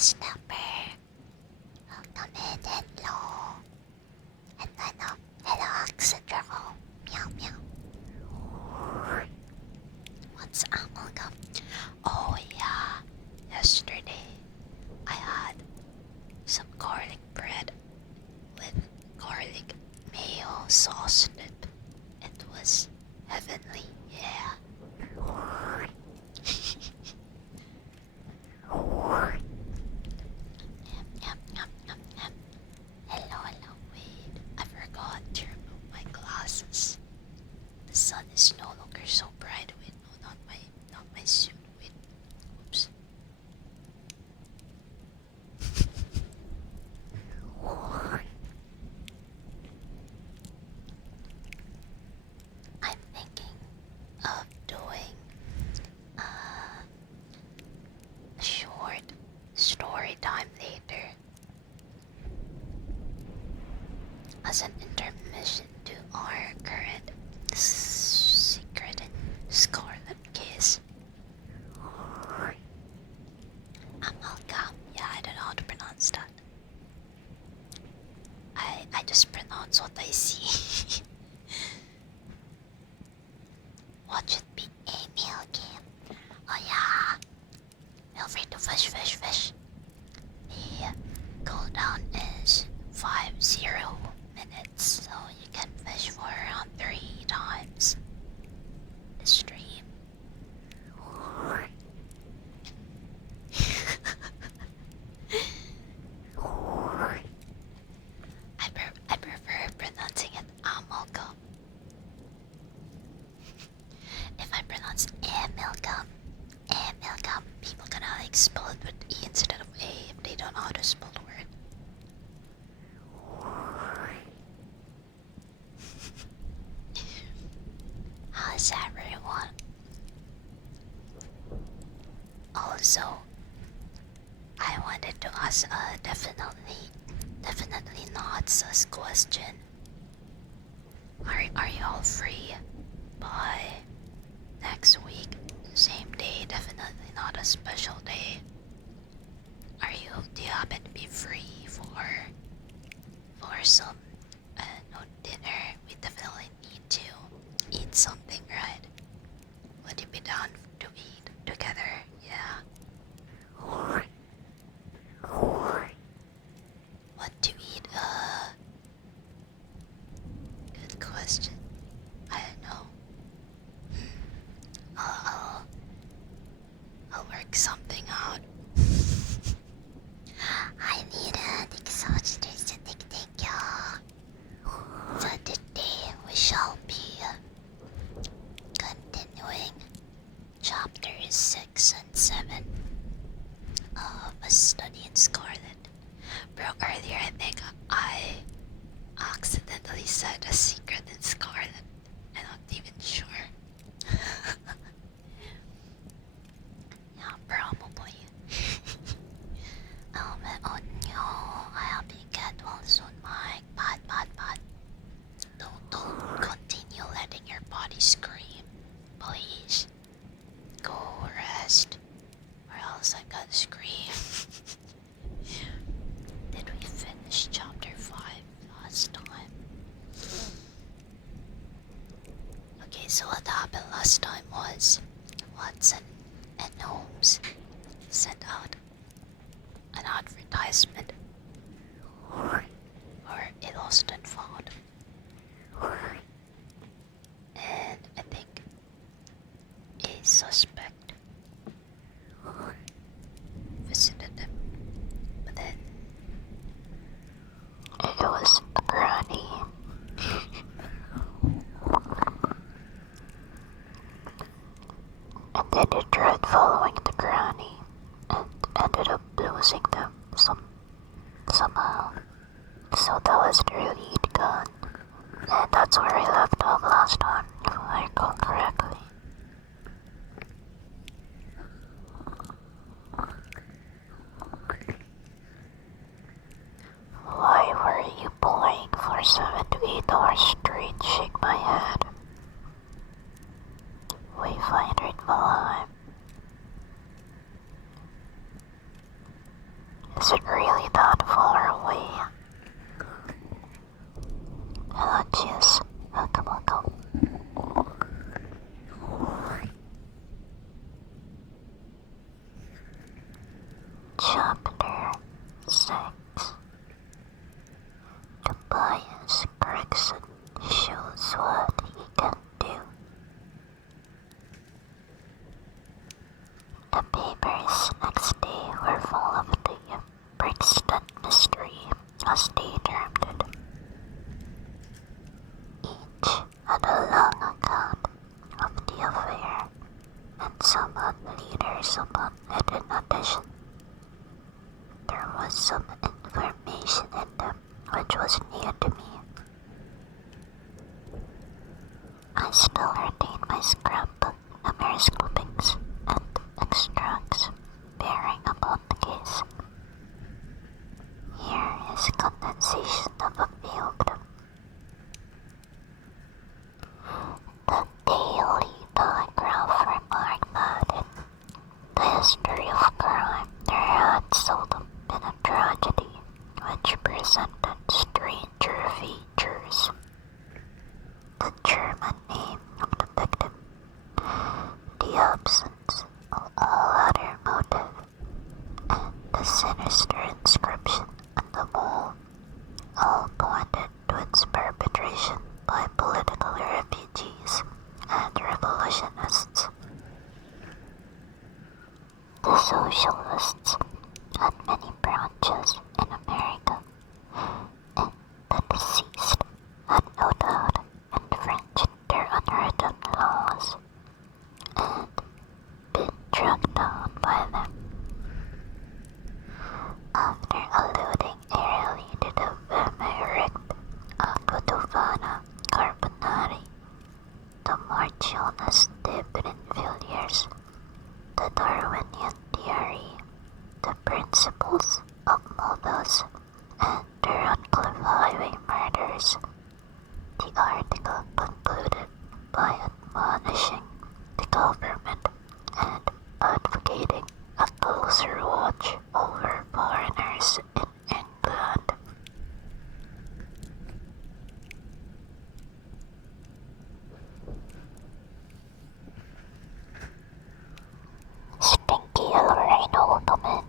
snapper. Welcome in, hello. And hello, Oxidrol. Meow meow. What's amalgam? Oh yeah, yesterday I had some garlic bread with garlic mayo sauce in it. It was heavenly, yeah. Hello, wait. I forgot to remove my glasses. The sun is no longer so bright. Wait, no, not my suit. Wait, oops. I'm thinking of doing a short story time later as an intermission to our current secret and scarlet case. Amalgam. Yeah, I don't know how to pronounce that. I just pronounce what I see. What should be a meal game? Oh yeah. Feel free to fish. The cooldown is 50 minutes, so you can fish for around 3 times the stream. I prefer pronouncing it amalgam. If I pronounce amalgam, people gonna like spell it with E instead of A if they don't know how to spell the word. How's everyone? Also, I wanted to ask a definitely not sus question. Are you all free by next week? Same day, definitely not a special day. Do you happen to be free for some no dinner? We definitely need to eat something, right? Would you be down to eat together? Yeah. What to eat? Good question. I don't know. I'll work something out. I need an exhaustive thank you. So today we shall be continuing chapters 6 and 7 of A Study in Scarlet. Bro, earlier I think I accidentally said A Secret in Scarlet. I'm not even sure. Yeah, probably. Oh no, I hope you get well soon, Mike. Bad. Don't continue letting your body scream. Please. Go rest. Or else I'm gonna scream. Did we finish chapter 5 last time? Okay, so what happened last time was Watson and Holmes sent out an advertisement for a lost and found. And I think a suspect visited them. But then it was a granny. And then they tried following the granny and ended up losing them somehow. So that was their lead gun. And that's where I left off last time, if I recall correctly. Why were you playing for 7 to 8 hours straight? Shake my head. Wayfinder in Valheim. Is it really that far away? Hello, cheers. Welcome, welcome. Chapter 6. Tobias Gregson shows what he can do. The papers next day were full of the Brixton mystery, as they termed it. Each had a long account of the affair, and some had leaders upon it in addition. There was some information in them which was new to me. I still retain my scrapbook, numerous clippings, and extracts bearing upon the case. Here is a condensation of a few of them. The Daily Telegraph remarked that in the history of crime there had seldom been a tragedy which presented stranger features. The German name of the victim, the absence of all other motive, and the sinister inscription on the wall all pointed to its perpetration by political refugees and revolutionists. The socialists had many branches in America, and the deceased had no doubt infringed their unwritten laws and been dragged down by them. After alluding airily to the Vemerict Agotuvana Carbonari, the Marchioness de Brinvilliers, the Darwinian theory, the principles of Muldos, and the Radcliffe Highway murders, the article concluded by admonishing the government and advocating a closer watch over foreigners in England. Stinky Lorraine will come in.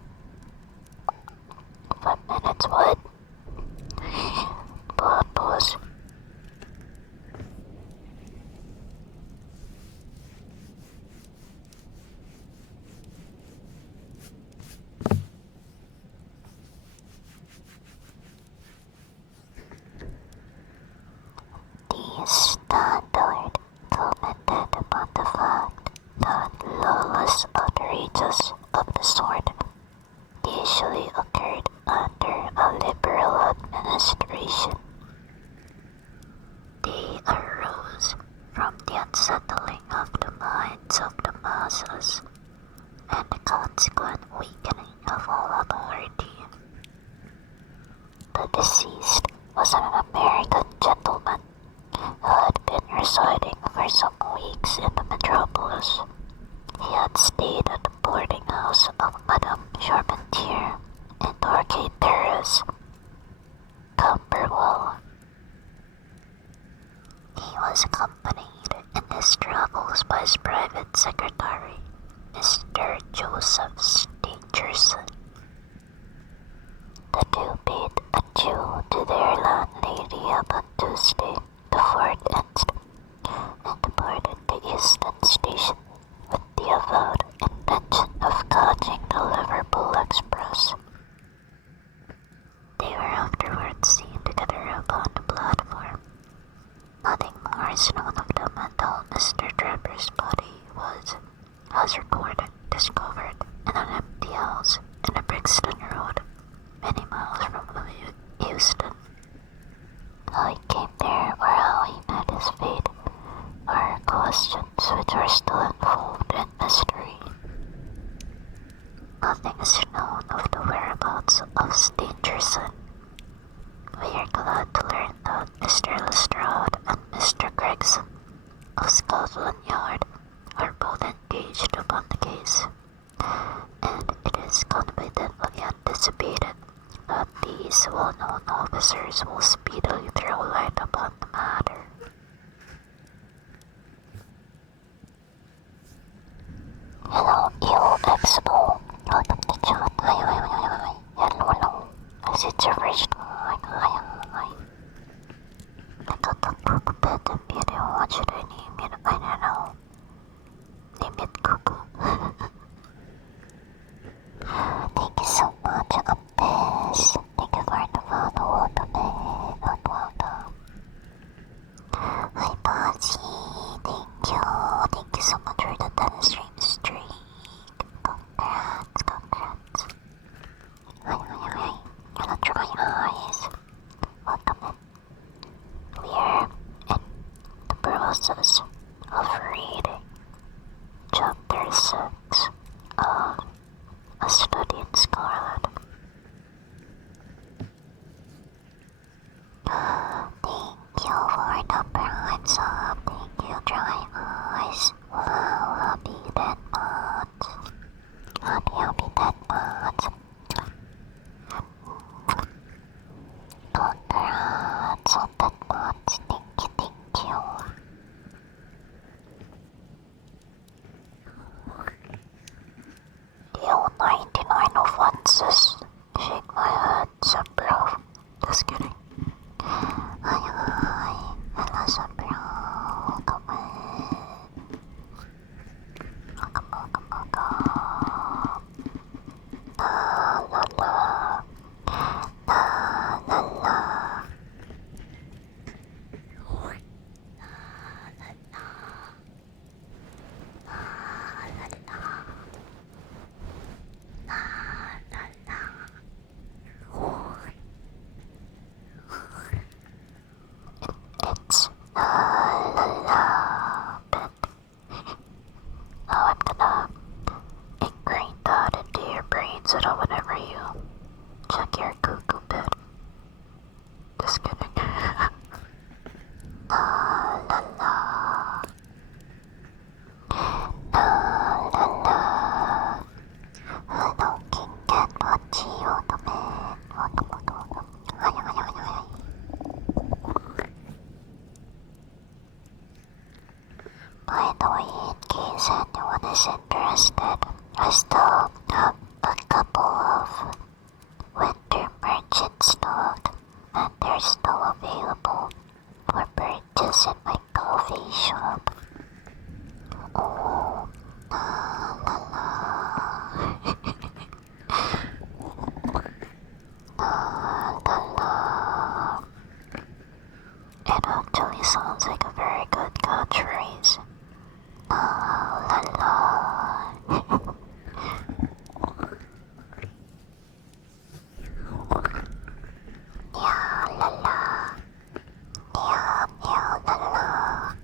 5 minutes, what? Pause. The Standard commented upon the fact that lawless outrages of the sort usually occurred under a liberal administration. They arose from the unsettling of the minds of the masses and the consequent weakening of all authority. The deceased was an American gentleman who had been residing for some weeks in the metropolis. He had stayed at the boarding house of Madame Charpentier in Dorgate Terrace, Camberwell. He was accompanied in his travels by his private secretary, Mr. Joseph Stangerson. The two paid adieu to their landlady upon Tuesday, the 4th inst, and departed to Euston Station with the avowed intention of catching the Liverpool Express. They were afterwards seen together upon the platform. Nothing more is known of them until Mr. Trevor's body was, as recorded, discovered in an empty house in the Brixton Road, many miles from Euston. I came there these well-known officers will speedily throw light upon the matter. Hello, EOXO. Welcome to chat. Hi. Hello. I see Zephyr. Hi. I got the poop bed and video. What should I name it? I don't know. Name it Cuckoo. Thank you so much, Abyss. Thank you for the follow. Welcome. Hi, Bozzy. Thank you so much for the 10 stream. Congrats. Hi. Gonna try eyes. Welcome in. We're in the process of reading Chapter 6 of A Study in Scarlet. Thank you for the prime sub. Thank you, Dry Eyes. Wow, happy 10 months. Happy 10 months. Congrats on 10 months. Thank you. Yo, 99 offenses. Shake my head, Zephyr. Just kidding. Hi. Hello, Zephyr. Come in. Welcome. La la. It's I'm gonna ingrain that into your brain so that whenever you check your cuckoo bed. Just kidding. Hello, King Kenpachi. Welcome in. Hi. By the way, in case anyone is interested, I still have a couple of winter merchant stock, and they're still available for purchase in my coffee shop. Oh, la. It actually sounds like a very good catchphrase. La. Yeah, la. Yeah, la.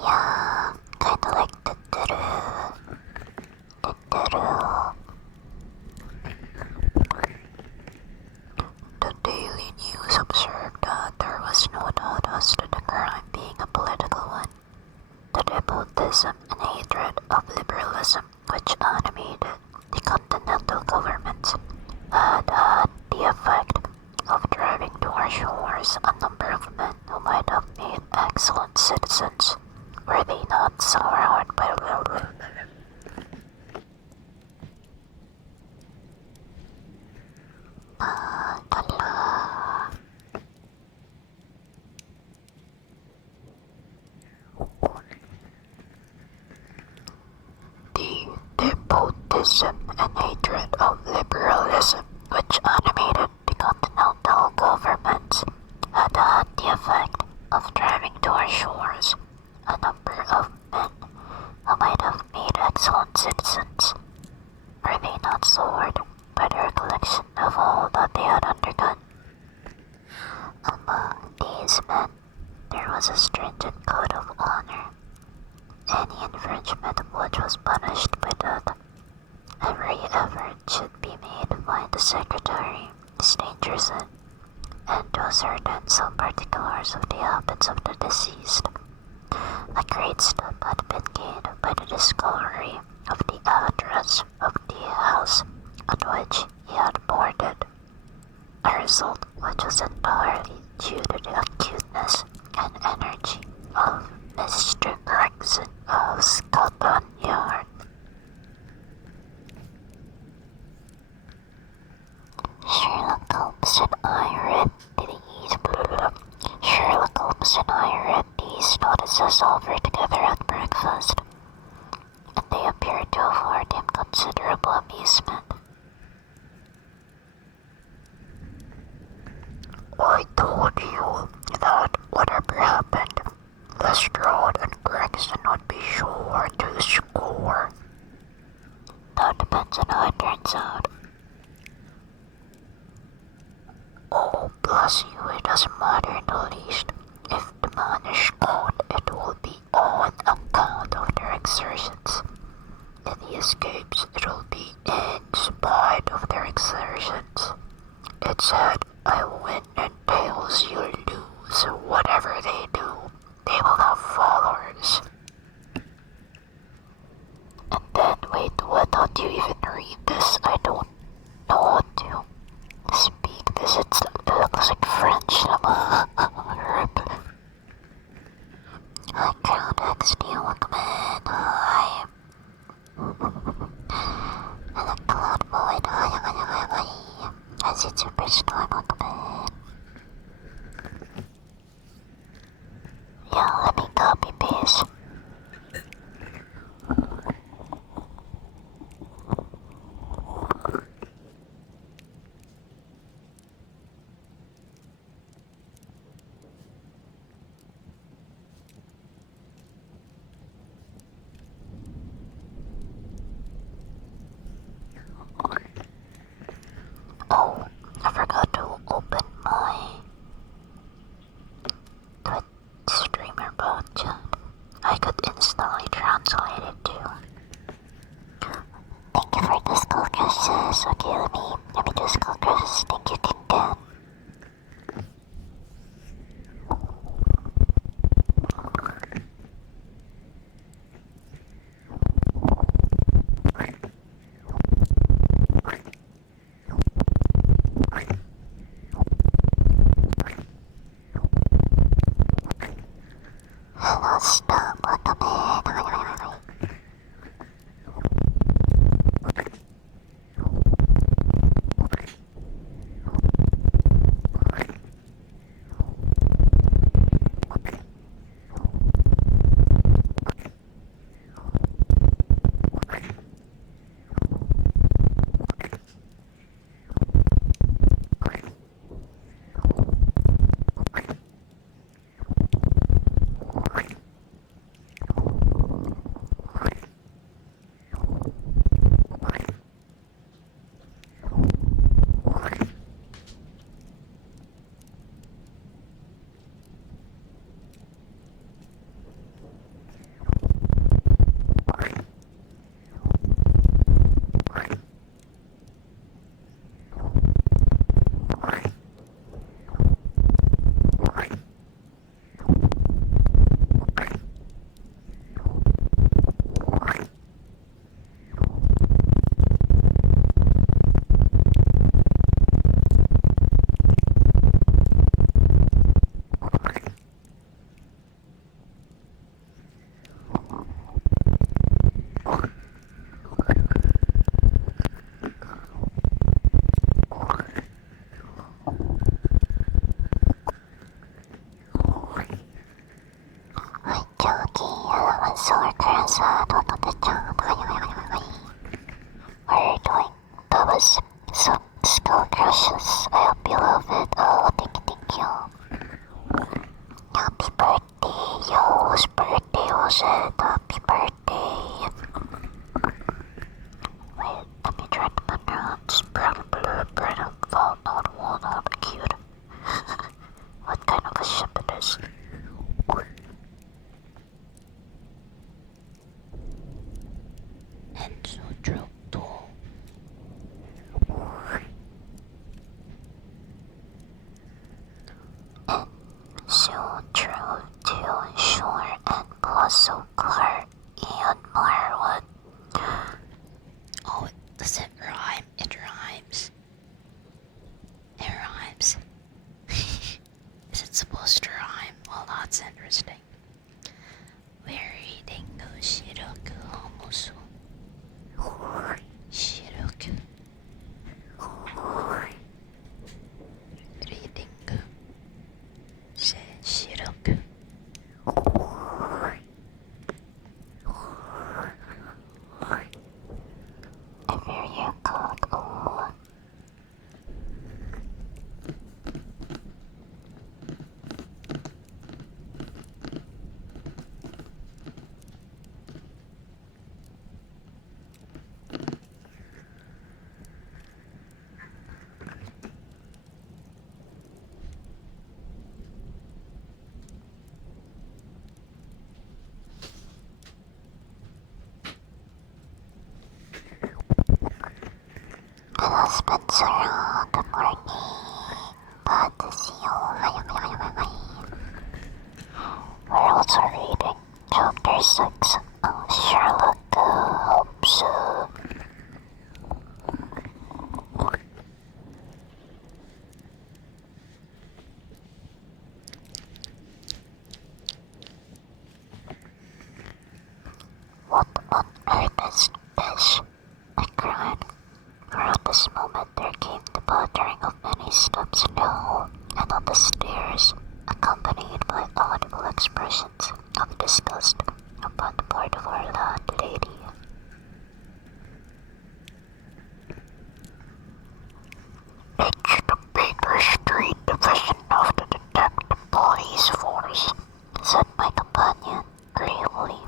Yeah, kinda like the The Daily News observed that there was no doubt as to the crime being a political one. The nepotism and hatred of liberalism which animated the continental governments had the effect of driving to our shores a number of men who might have made excellent citizens were they not soured by the nepotism and hatred of liberalism which animated the continental governments had the effect of driving to our shores a number of men who might have made excellent citizens, were they not soured by the recollection of all that they had undergone. Among these men, there was a stringent code of honor, any infringement of which was punished by death. Every effort should be made by the secretary, Stangerson, and to ascertain some particulars of the habits of the deceased. A great step had been gained by the discovery of the address of the house at which he had boarded, a result which was entirely due to the acuteness and energy of Mr. Gregson of Scotland Yard. Sherlock Holmes and I read these notices over together at breakfast, and they appeared to afford him considerable amusement. I told you that whatever happened, Lestrade and Gregson would be sure to score. That depends on how it turns out. Oh, bless you, it doesn't matter in the least. If the man is caught, it will be on account of their exertions. If he escapes, it will be in spite of their exertions. It said, I win and tails you lose. Whatever they do, they will have followers. And then, wait, what? How do you even read this? I don't know how to speak this. It looks like French. Rip. I can't XD Walkman. Hi. And a cloud void. Hi. As it's superstar Walkman. Yeah, let me copy paste. Oh, I forgot to open my Twitch streamer bot chat. I could instantly translate it too. Thank you for the skull crushes. Okay, let me do skull crushes. Thank you, Kingan. Hello, stop, welcome in. Solar currents on the job. What are you doing? That was some skull crushes. I hope you love it. Oh, thank you. Happy birthday. Yo, whose birthday was it? Happy birthday. Wait, let me try to pronounce brown blue, brown walnut, walnut, cute. What kind of a ship it is? And so drove to soon drove to shore and Blossom Clark and Marwood. Spencer, good morning. Glad to see you. We're also reading Chapter 6 of Sherlock Holmes. What on earth is this? I cried. For at this moment there came the pattering of many steps in the hall and on the stairs, accompanied by audible expressions of disgust upon the part of our landlady. It's the Baker Street division of the Detective Police Force, said my companion gravely,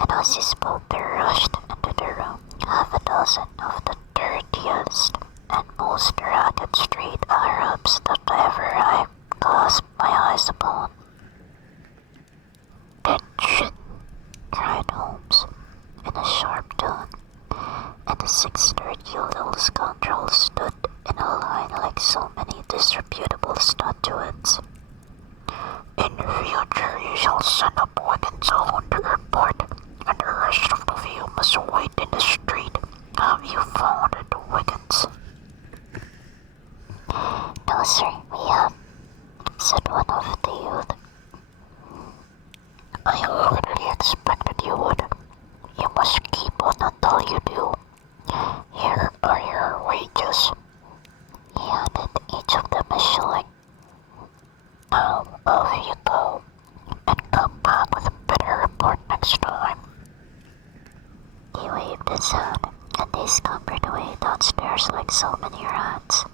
and as he spoke there rushed into the room half a dozen of the dirtiest and most ragged street Arabs that ever I clasped my eyes upon. "Attention!" cried Holmes, in a sharp tone, and the 6 dirty little scoundrels stood in a line like so many disreputable statuettes. "In future you shall send up Wiggins on the report, and the rest of the you must wait in the street. Have you found it, Wiggins?" "No, sir, we have," said one of the youth. "I hardly expected you would. You must keep on until you do. Here are your wages." He handed each of them a shilling. "Now off you go, and come back with a better report next time." He waved his hand, and they scampered away downstairs like so many rats,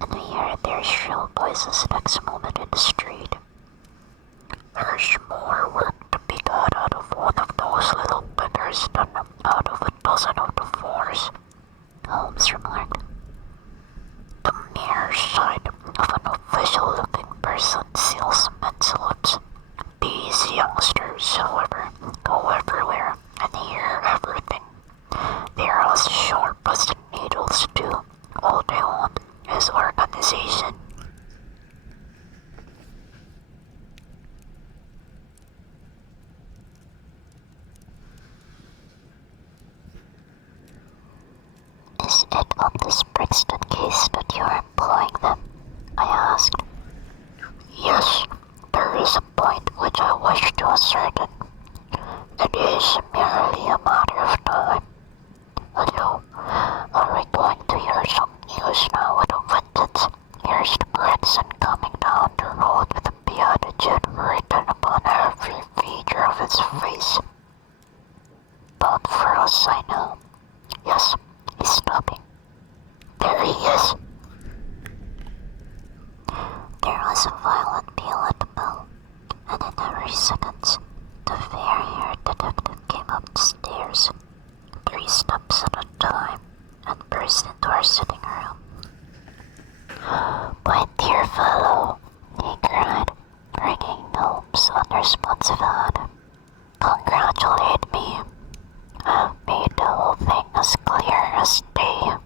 and we heard their shrill voices next moment in the street. "There's more work to be got out of one of those little beggars than out of a dozen of the force," Holmes remarked. "The mere sight of an official-looking person seals men's lips. These youngsters, however, go everywhere and hear everything. They're as sharp as the needles, too. All they want is organization." "Is it on this Brixton case that you're employing them?" I asked. "Yes, there is a point which I wish to ascertain. It is merely a matter of time. Although, are we going to hear some news now with a vengeance? Here's the Gregson coming down the road with a beatitude written upon every feature of his face. But for us, I know. Yes, he's stopping. There he is." There was a violent peal at the bell, and in every second, the fair-haired detective came up the stairs, 3 steps at a time, and burst into our sitting room. "My dear fellow," he cried, wringing Holmes' unresponsive hand, "congratulate me. I've made the whole thing as clear as day."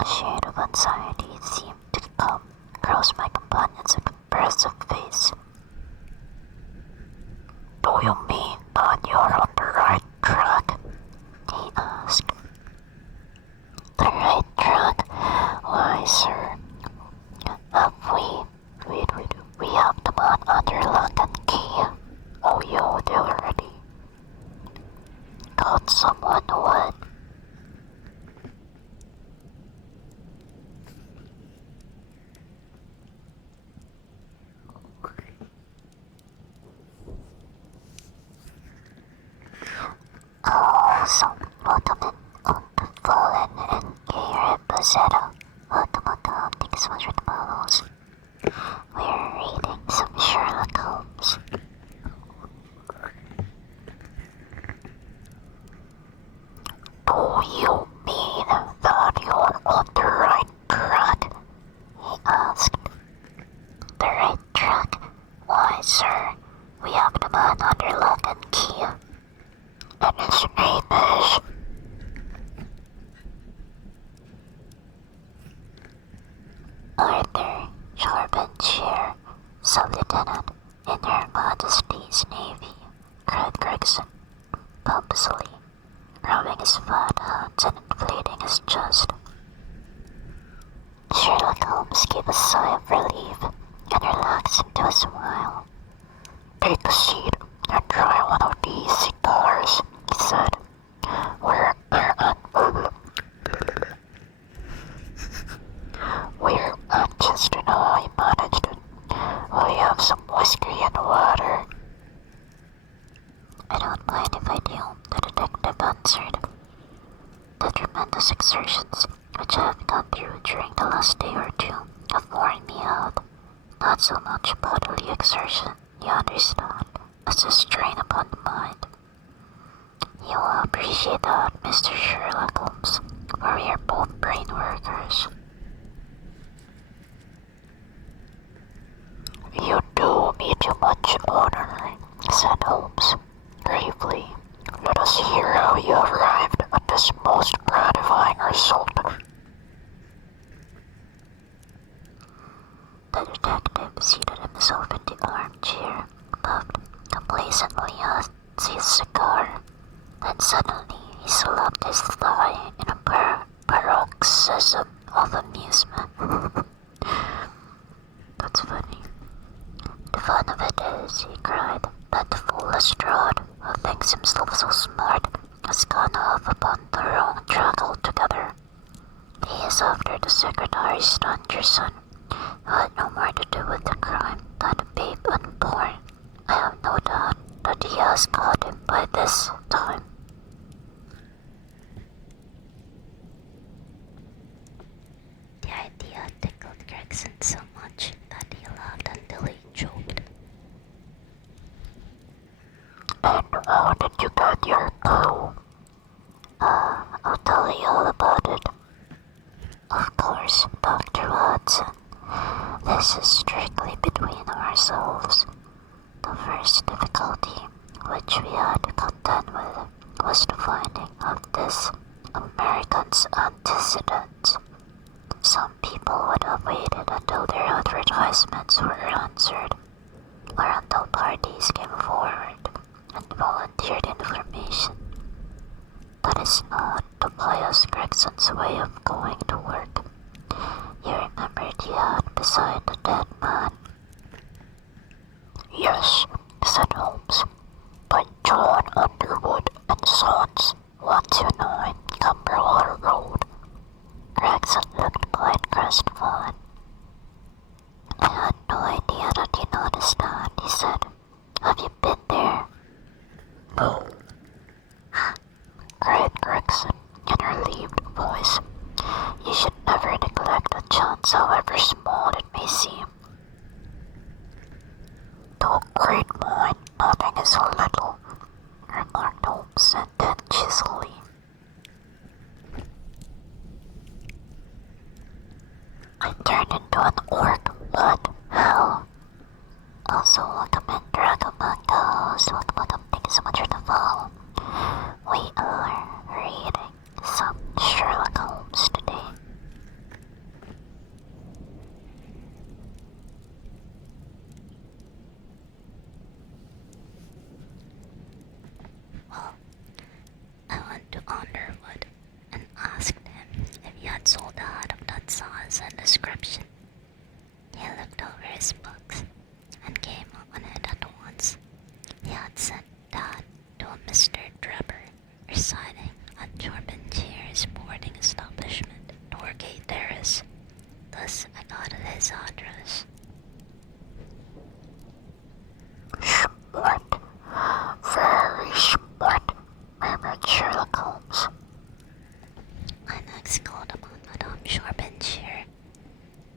A shade of anxiety seemed to come across my companion's expressive face. "Do you mean that you're on the right track?" he asked. "The right track? Why, sir, have we have the man under lock and key." "Oh, you would already." "Got someone who would." "Oh, so welcome in fallen and gay reposado. Welcome, thank you so much for the follows. We're reading some Sherlock Holmes. "Do you mean that you're on the right track?" he asked. "The right track? Why, sir, we have the man under lock and key. And his name is..." his fat hands and inflating his chest. Sherlock Holmes gave a sigh of relief and relaxed into a smile. "Take a seat and try one of these cigars," he said. We're anxious to know how you managed it. Will you have some whiskey and water?" "I don't mind if I do," the detective answered. "The tremendous exertions which I have gone through during the last day or two have worn me out. Not so much bodily exertion, you understand, as the strain upon the mind. You will appreciate that, Mr. Sherlock Holmes, for we are both brain workers." "You do me too much honor," said Holmes, gravely. "Let us hear how you arrived at this most gratifying result." The detective seated himself in the armchair, puffed complacently at his cigar, then suddenly he slapped his thigh in a paroxysm of amusement. "That's funny. The fun of it is," he cried, "that the fool Lestrade, who thinks himself so smart, has gone off upon the wrong track altogether. He is after the secretary's Stangerson, who had no more to do with the crime than a babe unborn. I have no doubt that he has caught him by this time." The idea tickled Gregson so much that he laughed until he choked. "And how did you get your clue?" I'll tell you all about it. Of course, Dr. Watson, this is strictly between ourselves. The first difficulty which we had to contend with was the finding of this American's antecedents. Some people would have waited until their advertisements were answered, or until parties came forward and volunteered information. That is not the pious Gregson's way of going to work. You remembered he had beside the dead man. "Yes," said Holmes, "by John Underwood and Sons, 129 Cumberland Road." Gregson looked quite crestfallen. "I had no idea that you noticed that," he said. "Have you been there?" "No," cried Gregson in a relieved voice. "You should never neglect a chance, however small it may seem." "To a great mind, nothing is so little," remarked Holmes sententiously. "I turned into an orc, what hell? Also, welcome in, Dragomangos. Welcome, thank you so much for the follow. We are reading some Sherlock Holmes today. Well, I went to Underwood and asked him if he had sold out of that size and description. He looked over his books and came on it at once. He had sent that to a Mr. Drebber, residing at Charpentier's boarding establishment, Torgate Terrace. Thus I got his address. "Smart, very smart," murmured Sherlock Holmes. I next called upon Madame Charpentier.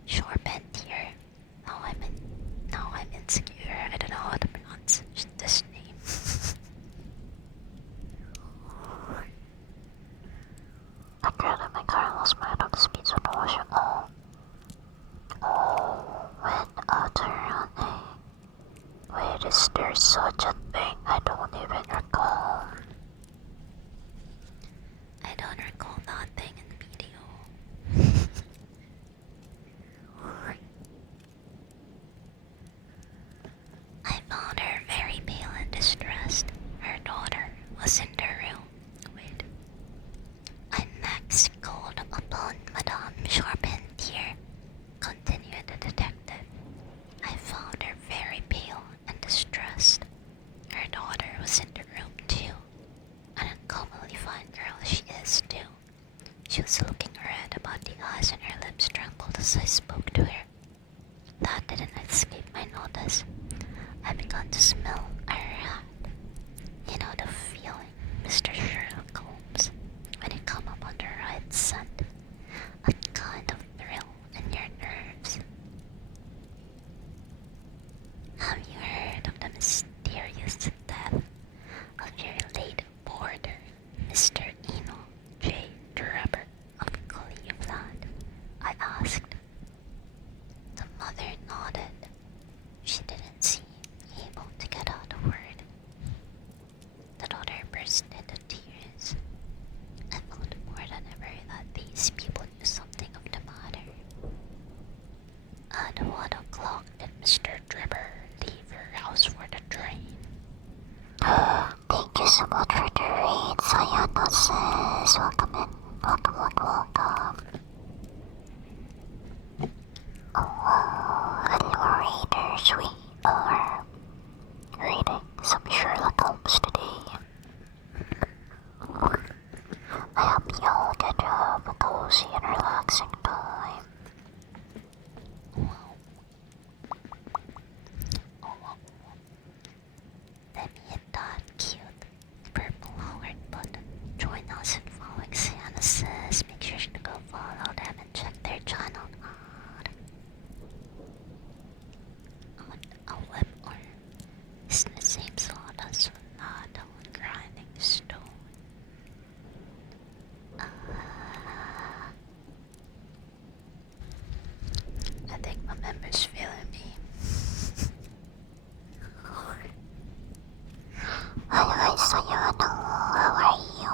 Charpentier. Now I'm insecure. I don't know how to pronounce this name. I grabbed my car lost my out of speed so no was when utterly. Wait, is there such a thing? I don't even recall. I don't recall that thing in the video. I found her very pale and distressed. Her daughter was in the room. Wait. eyes too. She was looking red about the eyes and her lips trembled as I spoke to her. That didn't escape my notice. I began to smell a rat. You know the feeling, Mr. Sherlock Holmes, when you come upon the right scent. A kind of thrill in your nerves. Have you heard of the mysterious death of your late boarder, Mr. Eno J. Drebber of Cleveland? I asked. The mother nodded. She didn't seem able to get out a word. The daughter burst into tears. I felt more than ever that these people knew something of the matter. At what o'clock did Mr. Drebber leave your house for the train? Thank you so much for the read, Sayana says. Welcome in. Welcome. Hello readers, we are reading some Sherlock Holmes today. I hope you all get to have a cozy and relaxing time. Let me hit that cute purple heart button. Join us in following Sienna says. Make sure to go follow them and check their channel out. On a web or is the same sawdust not on grinding stone. I think my member's feeling me. Hi Sayana, how are you?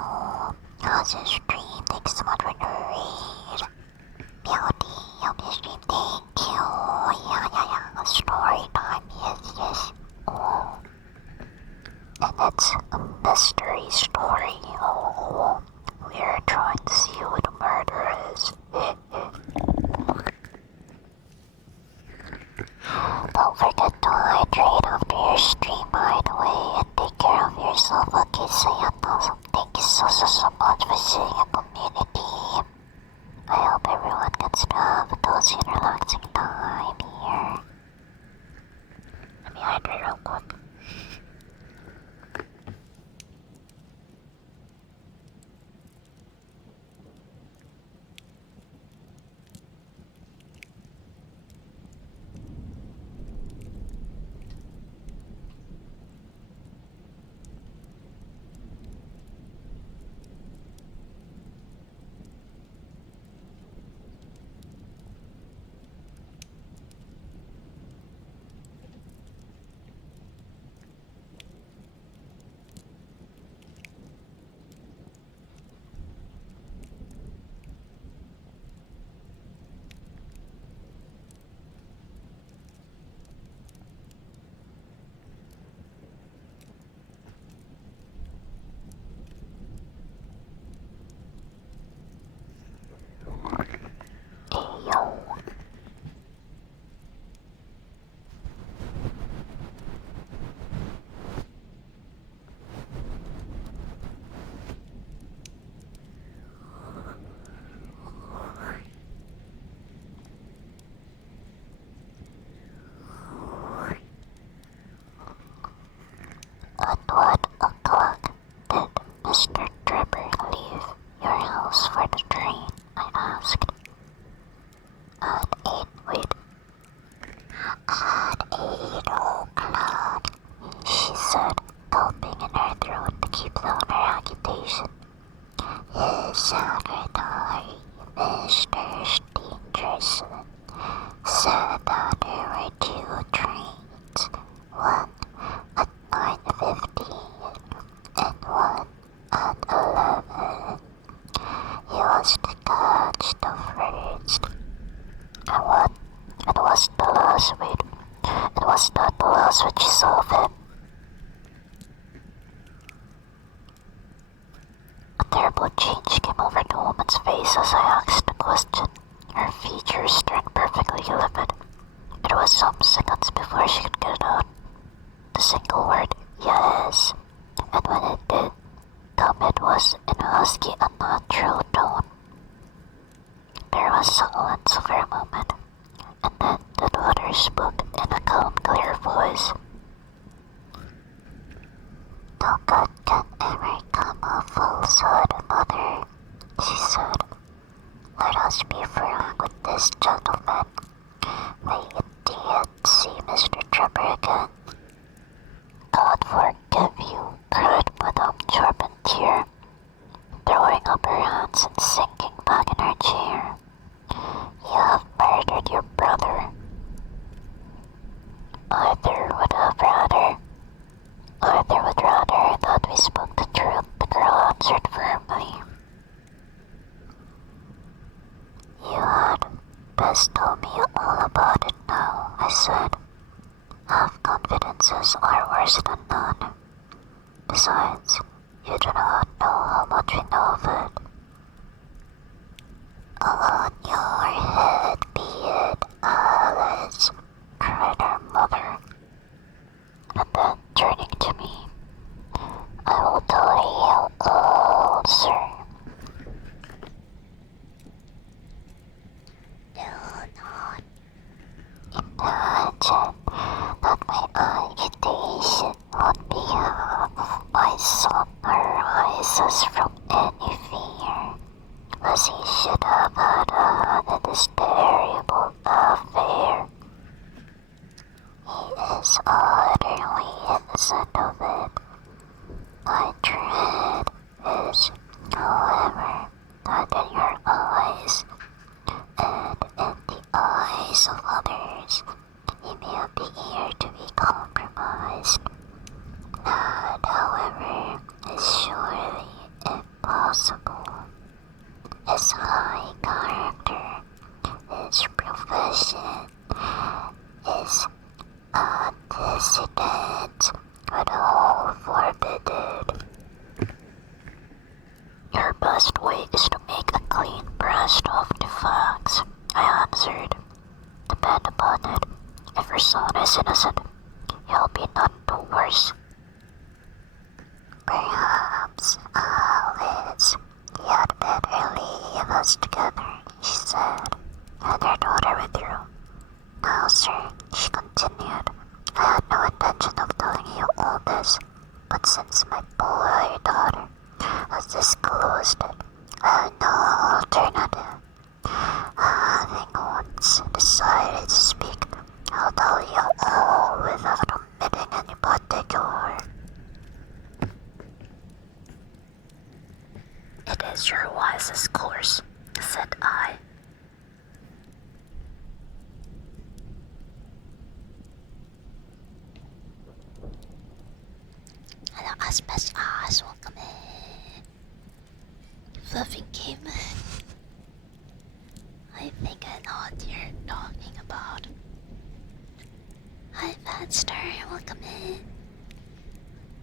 How's your stream? Thanks so much for the read. Beauty, hope your stream, thank you. Yeah. Story time, yes. Oh. And it's a mystery story. Oh. We're trying to see who the murderer is. Don't forget to hydrate after your stream, by the way, and take care of yourself. Okay, Sayana, thank you so much for seeing a community. I hope everyone gets to have a cozy and relaxing time here. Let me hydrate real quick. Yo. At what o'clock did Mr. Drebber leave your house for the train? I asked. At 8 o'clock, she said, gulping in her throat to keep down her agitation. His secretary, Mr. Stangerson, said that there were 2 trains, one at 9:15 and one at 11. He was to catch the first. And what? It was the last wait. It was not the last which saw of him. A terrible change came over the woman's face as I asked the question. Her features turned perfectly livid. It was some seconds before she could get out the single word, yes. And when it did come, it was in a husky, unnatural tone. There was silence for a moment, and then the daughter spoke in a calm, clear voice. No good can ever come of falsehood, mother, she said. Let us be frank with this gentleman. May indeed see Mr. Trevor again. God forgive you, cried Madame Charpentier, throwing up her hands and sinking back in her chair. You have murdered your brother. Arthur would rather that we spoke the truth, the girl answered firmly. You had best tell me all about it now, I said. Half confidences are worse than none. Besides, you do not know how much we know of it. On your head be it, Alice, cried her mother. And then, turning to me, I will tell you all, sir. Do not. Imagine that my agitation on behalf of my son arises from any fear, lest he should have had a hand in this terrible affair. He is utterly innocent of it. My dread is, however, that in your eyes, and in the eyes of others, he may appear to be compromised. That, however, is surely impossible. His high character, his profession, his antecedents would all forbid it. Your best way is to make a clean breast of the facts, I answered. Depend upon it, if your son is innocent, he'll be none the worse. Perhaps, Alice, you had better leave us together, she said, and her daughter withdrew. Now, sir, she continued, I had no intention of telling you all this, but since my poor daughter has disclosed it, I have no alternative. Having once decided to speak, I'll tell you all without omitting any particular. It is your wisest course, said I. Hello, Aspas Ass, welcome in. Fluffy Kim. I think I know what you're talking about. Hi, Fatster, welcome in.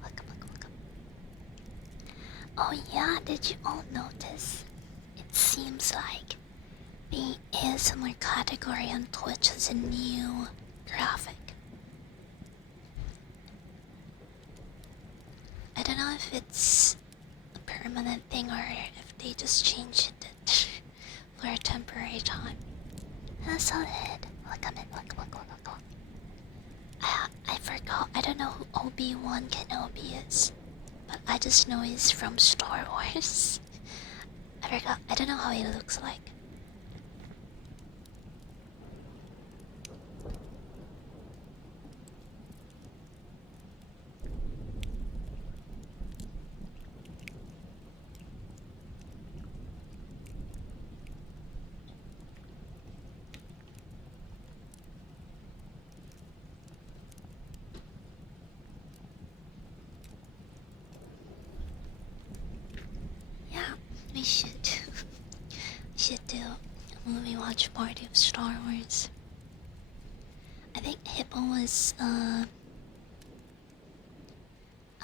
Welcome. Oh yeah, did you all notice? It seems like the ASMR category on Twitch has a new graphic. I don't know if it's a permanent thing or if they just changed it for a temporary time. That's all it. Welcome in. I forgot. I don't know who Obi-Wan Kenobi is, but I just know he's from Star Wars. I forgot. I don't know how he looks like. Yeah, we should do a movie watch party of Star Wars. I think Hippo was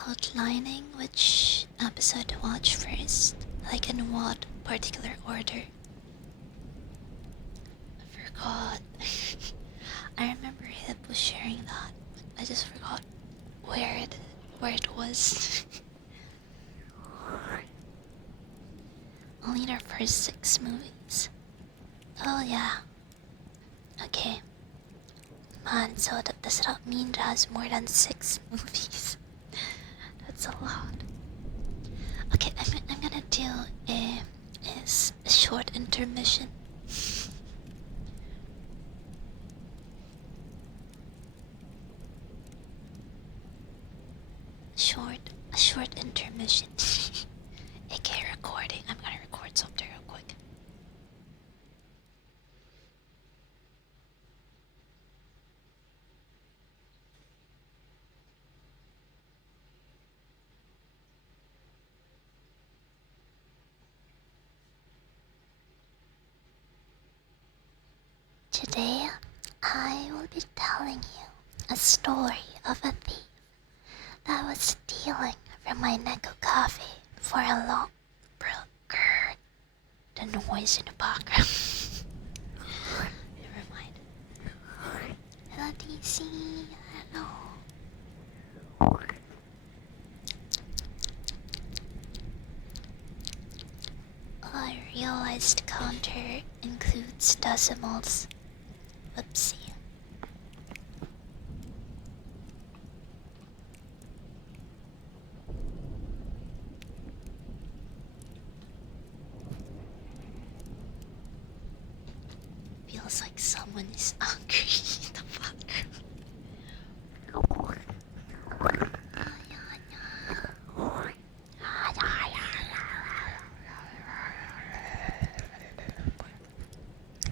outlining which episode to watch first, like in what particular order. I forgot. I remember Hippo sharing that. I just forgot where it was. only the first 6 movies. Oh yeah. Okay. Man, so does that mean it has more than 6 movies? That's a lot. Okay, I'm gonna do a short intermission. A short intermission. aka recording. I'm gonna record something real quick. Today, I will be telling you a story of a thief that was stealing from my Neko cafe for a long... Grr. The noise in the background. Never mind. Hello, DC. Hello. I realized counter includes decimals. Whoopsie. Feels like someone is angry in the background.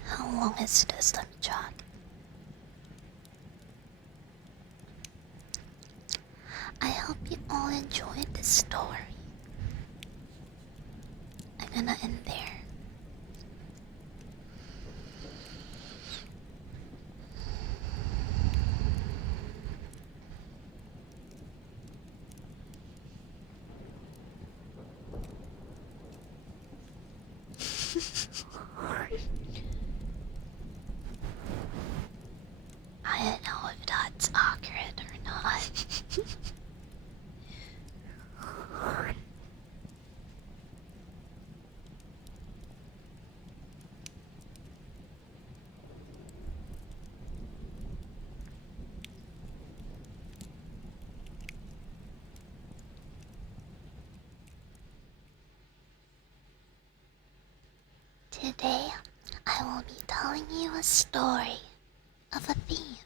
How long is this? Let me check. I hope you all enjoyed this story. I'm gonna end there. I don't know if that's accurate or not. Today, I will be telling you a story of a thief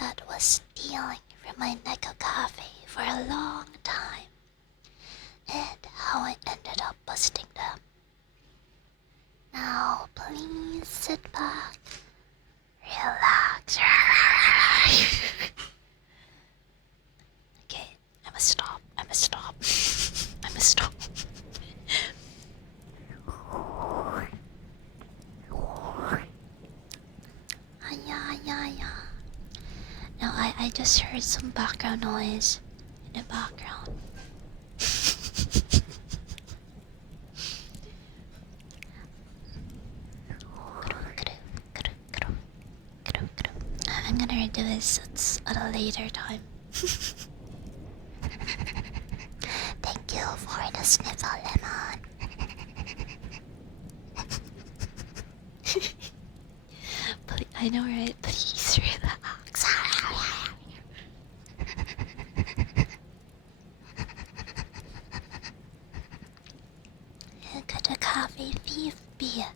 that was stealing from my Neko cafe for a long time, and how I ended up busting them. Now, please sit back, relax. Okay, I must stop. I must stop. I must stop. No, I just heard some background noise in the background. I'm gonna do this at a later time. Thank you for the sniffle, Lemon. I know, right? Please relax. Look at the coffee thief beer.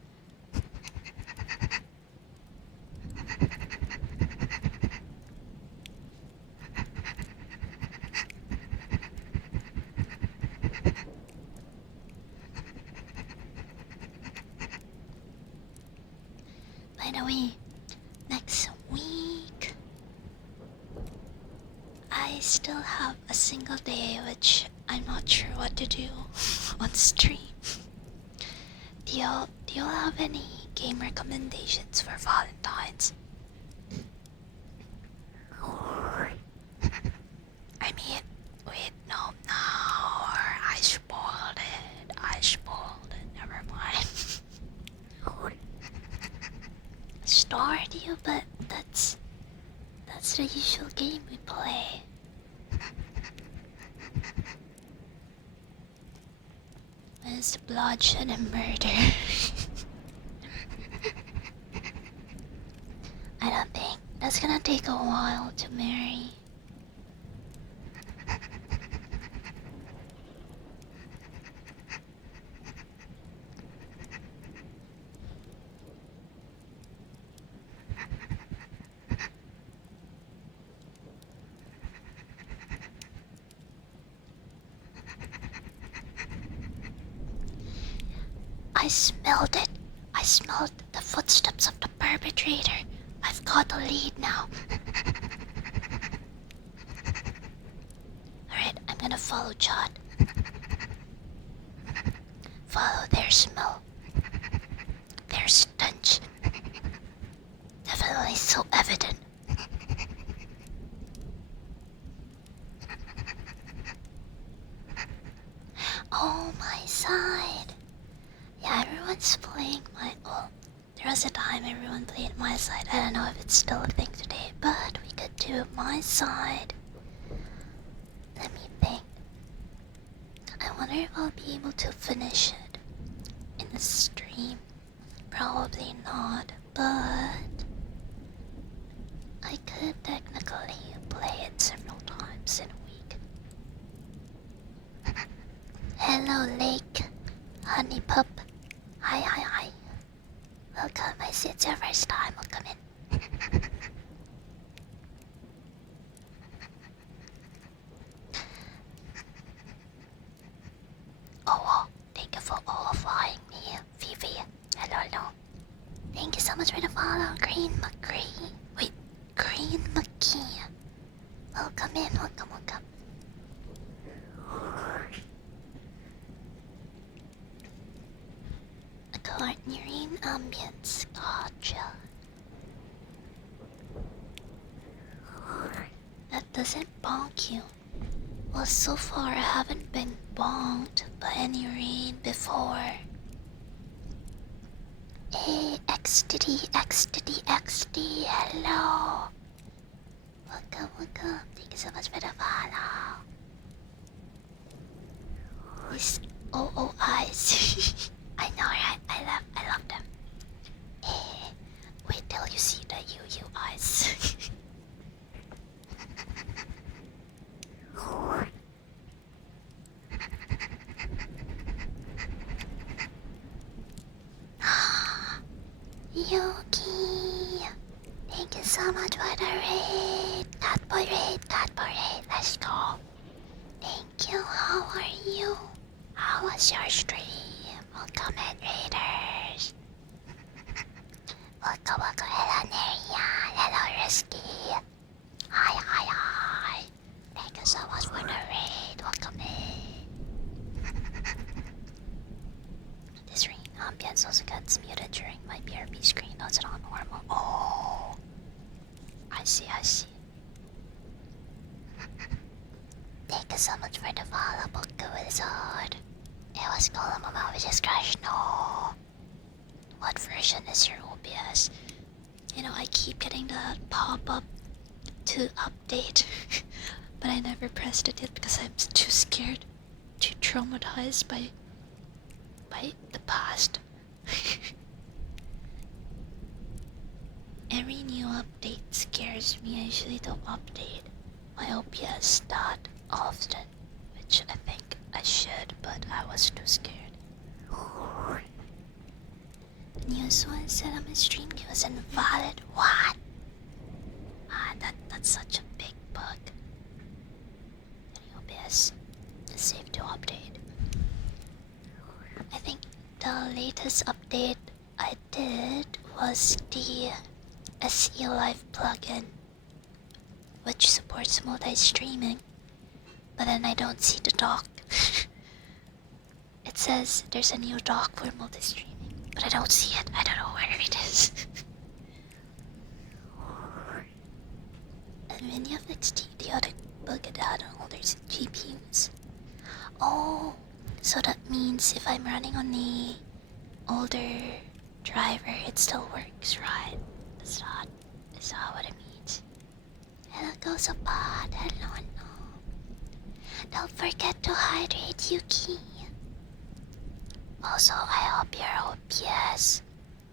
By the way, next week I still have a single day which I'm not sure what to do on stream. Do you have any game recommendations for Valentine's? I mean, wait, no, I spoiled it, never mind. Stardew, but that's the usual game we play. is bloodshed and murder. I don't think that's gonna take a while to marry. I smelled it. I smelled the footsteps of the perpetrator. I've got a lead now. Alright, I'm gonna follow Chad. Follow their smell. Their stench. Definitely so evident. Oh, my side. Yeah, everyone's playing my... Well, there was a time everyone played my side. I don't know if it's still a thing today, but we could do my side. Let me think. I wonder if I'll be able to finish it in the stream. Probably not, but I could technically play it several times in a week. Hello, Lake. Honey pup. Hi, hi, hi. Welcome. I see it's your first time. Welcome in. Oh, thank you for following me, Vivi. Hello, hello. Thank you so much for the follow, Green McCree. Wait, Green McKee. Welcome in, welcome, welcome. A gardening ambience, gotcha. That doesn't bonk you. Well, so far I haven't been bonked by any rain before. Hey, XDD, XDD, XD, hello. Welcome, welcome. Thank you so much for the follow. These OO eyes. I know, right? I love them. Hey, wait till you see the UU eyes. Yuki, thank you so much for the raid. Catboy raid, let's go. Thank you, how are you? How was your stream? Welcome in, raiders. Welcome, hello Neria, hello Risky. Hi. Thank you so much for the raid, welcome in. This ring ambience also gets muted during my BRB screen. That's not normal. Oh, I see. Thank you so much for the follow, Boku Wizard. It was cool, Mama, we just crashed. No. What version is your OBS? You know, I keep getting that pop-up to update, but I never pressed it yet because I'm too scared, too traumatized by the past. Every new update scares me. I usually don't update my OBS that often, which I think I should, but I was too scared. News one said on my stream it was invalid. What? That's such a big bug. Any OBS is safe to update. I think the latest update I did was the SE Live plugin, which supports multi-streaming, but then I don't see the dock. It says there's a new dock for multi-streaming, but I don't see it. I don't know where it is. And when you have XT, the other bug it had on older GPUs. Oh, so that means if I'm running on the older driver, it still works, right? Is that what it means? Hello, Gozopod. Hello. Don't forget to hydrate, Yuki. Also, I hope your OPS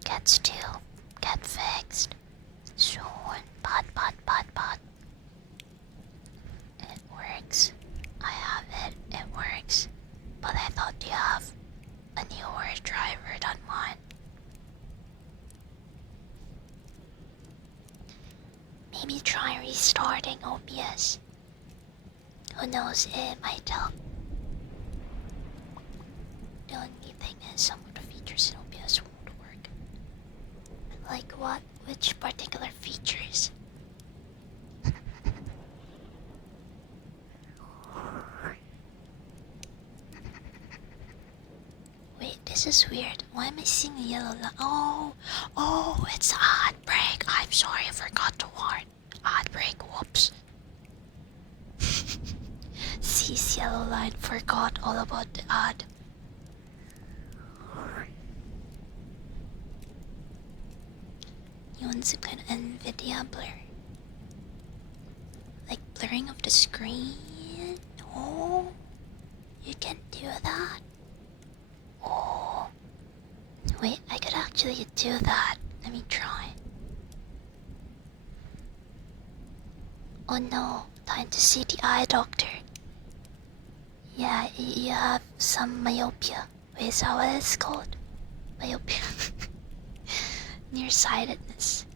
gets to get fixed soon. But. It works. I have it. It works. But I thought you have a newer driver than mine. Maybe try restarting OBS. Who knows, it might help. The only thing is some of the features in OBS won't work. Like what? Which particular features? Wait, this is weird. Why am I seeing a yellow line? Oh, it's a hot break. I'm sorry, I forgot to warn. Hot break, whoops. Sees yellow line, forgot all about the ad. You want some kind of NVIDIA blur? Like blurring of the screen? Oh, you can do that? Oh, wait, I could actually do that. Let me try. Oh no, time to see the eye doctor. Yeah, you have some myopia. Wait, is that what it's called? Myopia. Nearsightedness.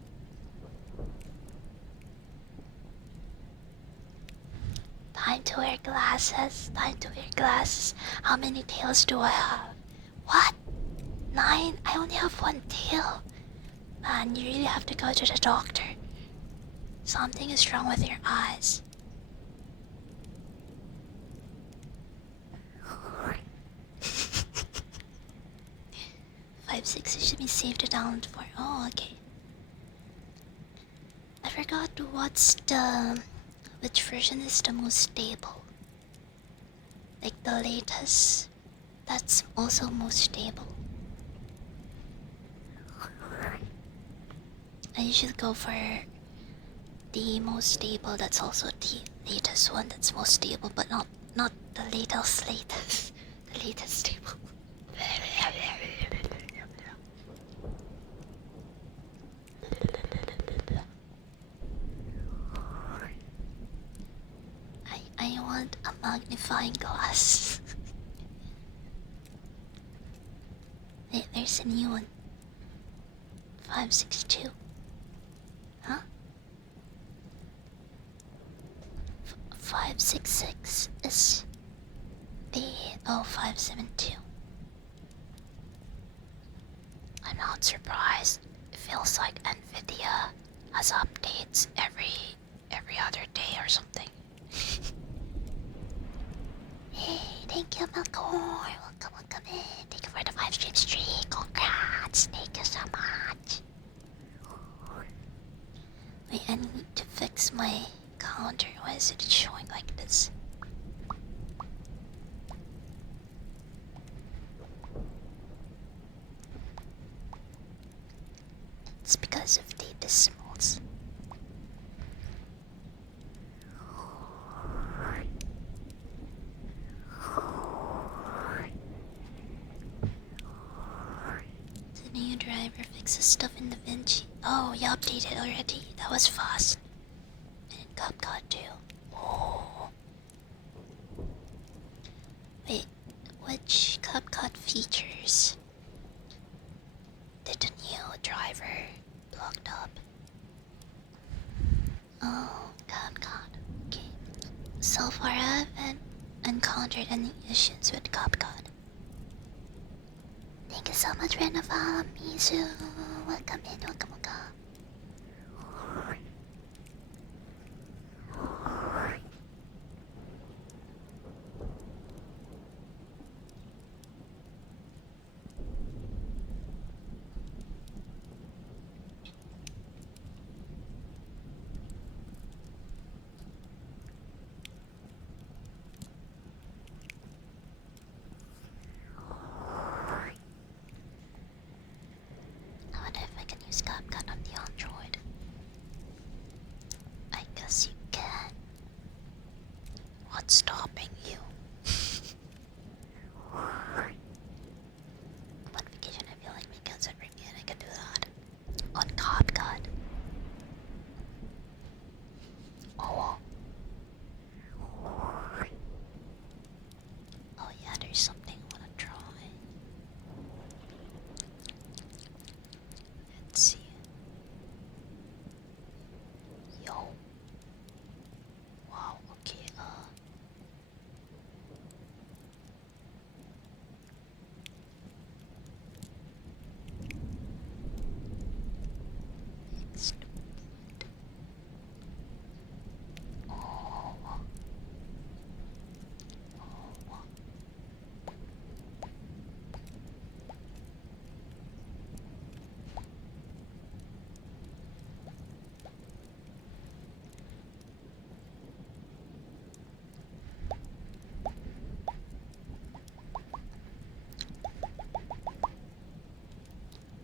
Time to wear glasses. Time to wear glasses. How many tails do I have? What? 9? I only have 1 tail. Man, you really have to go to the doctor. Something is wrong with your eyes. Five, 6 should be saved to download for. Oh, okay. I forgot which version is the most stable. Like the latest, that's also most stable. I usually go for the most stable. That's also the latest one. That's most stable, but not the latest. The latest stable. I want a magnifying glass. Wait, there's a new one. 562. Huh? 566 is the 0572. I'm not surprised. It feels like Nvidia has updates every other day or something. Hey, thank you, Melkor. Welcome in. Thank you for the 5 streak. Congrats. Thank you so much. Wait, I need to fix my counter. Why is it showing like this? It's because of the decimals. The new driver fixes stuff in the Vinci. Oh, you updated already? That was fast. And in CapCut too. Oh. Wait, which CapCut features did the new driver blocked up? Oh, CapCut. Okay. So far I haven't encountered any issues with CapCut. Thank you so much for the follow, Mizu. Welcome in, welcome. I wonder if I can use CapCut on the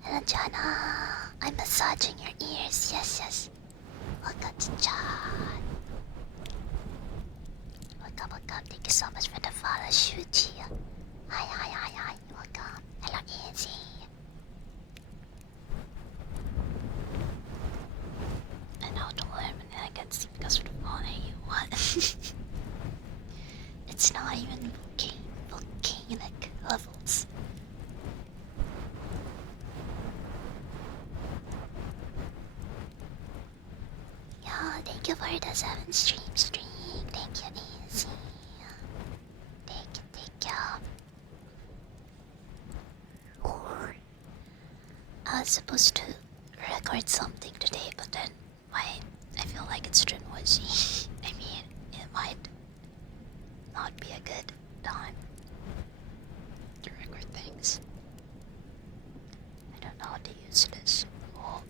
Hello, Jana. I'm massaging your ears. Yes, yes. Welcome to chat. Welcome, welcome. Thank you so much for the follow, Shuji. Hi, hi, hi, hi. Welcome. Hello, Easy. I know the limit I can see because of the phone. Hey, what? It's not even volcanic levels. Yeah, thank you for the 7 stream. Thank you, Easy. Thank you. I was supposed to record something today, but then I feel like it's too noisy. I mean, it might not be a good time to record things. I don't know how to use this. Oh.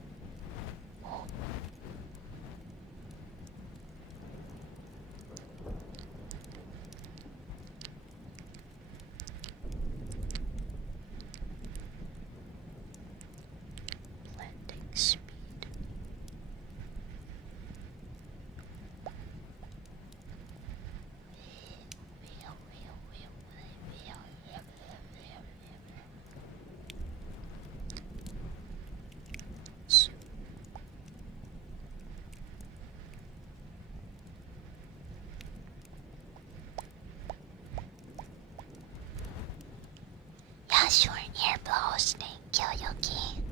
Landing speed. Yeah, sure, ear blows. Thank you, Yuki.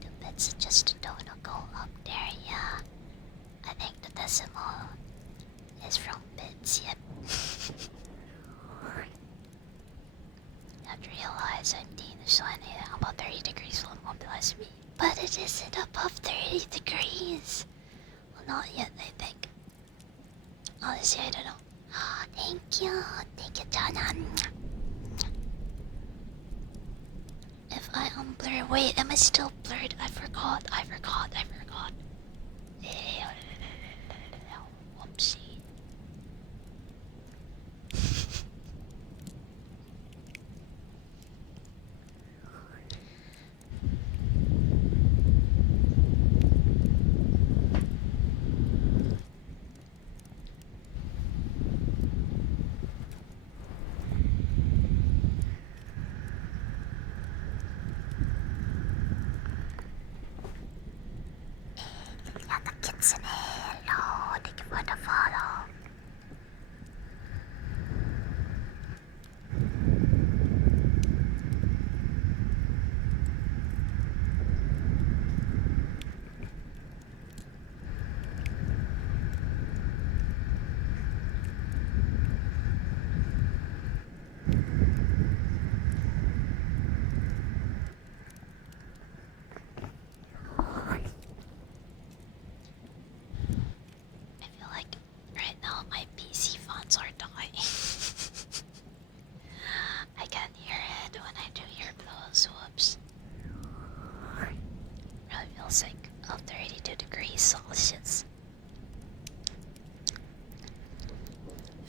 The bits just don't go up there, yeah. I think the decimal is from bits, yep. You have to realize I'm Danish, so I need about 30 degrees will mobilize me. But it isn't above 30 degrees. Well, not yet, I think. Honestly, I don't know. Thank you, Jana. If I unblur, wait, am I still blurred? I forgot. Whoopsie. Yeah, the kids in hello. Thank you for the follow. I feel like right now my PC fonts are dying. I can hear it when I do ear blows. Whoops. Really feels like after 82 degrees Celsius.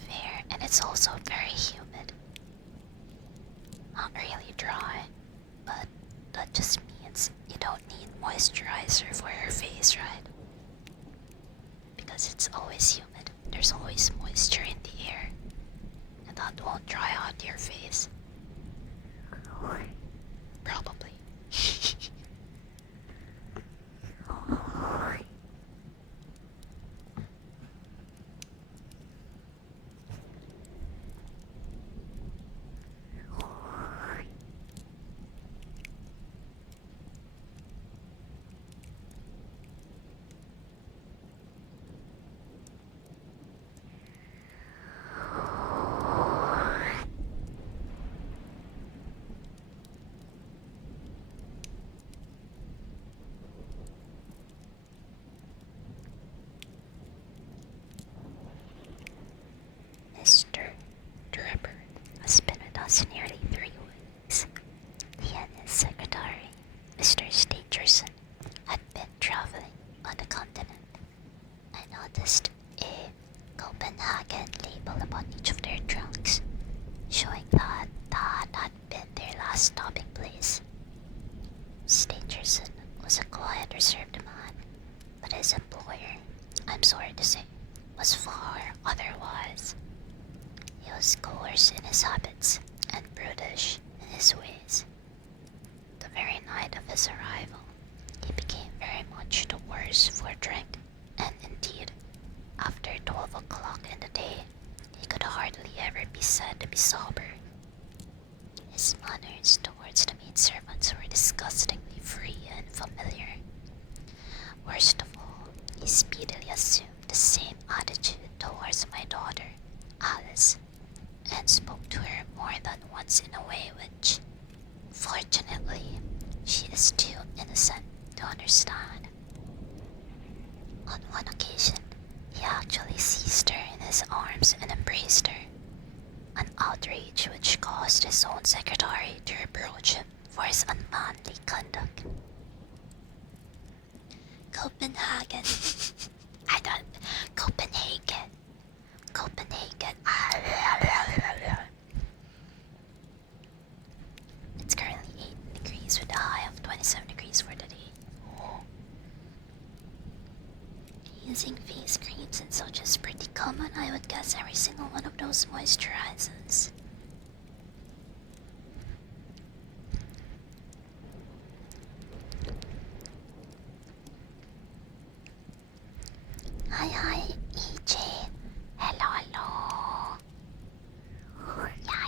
Fair, and it's also very humid. Not really dry, but that just means you don't need moisturizer for your face, right? Because it's always humid. There's always moisture in the air, and that won't dry out your face. Probably. Mr. Trevor has been with us nearly 3 weeks. He and his secretary, Mr. Stangerson, had been traveling on the continent. I noticed a Copenhagen label upon each of their trunks, showing that had been coarse in his habits and brutish in his ways. The very night of his arrival, he became very much the worse for drink, and indeed, after 12 o'clock in the day, he could hardly ever be said to be sober. His manners towards the maidservants were disgustingly free and familiar. Worst of all, he speedily assumed the same attitude towards my daughter, Alice, and spoke to her more than once in a way which, fortunately, she is too innocent to understand. On one occasion, he actually seized her in his arms and embraced her, an outrage which caused his own secretary to reproach him for his unmanly conduct. Copenhagen. I don't. Copenhagen. Copenhagen. It's currently 8 degrees with a high of 27 degrees for the day. Oh. Using face creams and such is pretty common. I would guess every single one of those moisturizers. Hi, EJ. Hello. Yeah.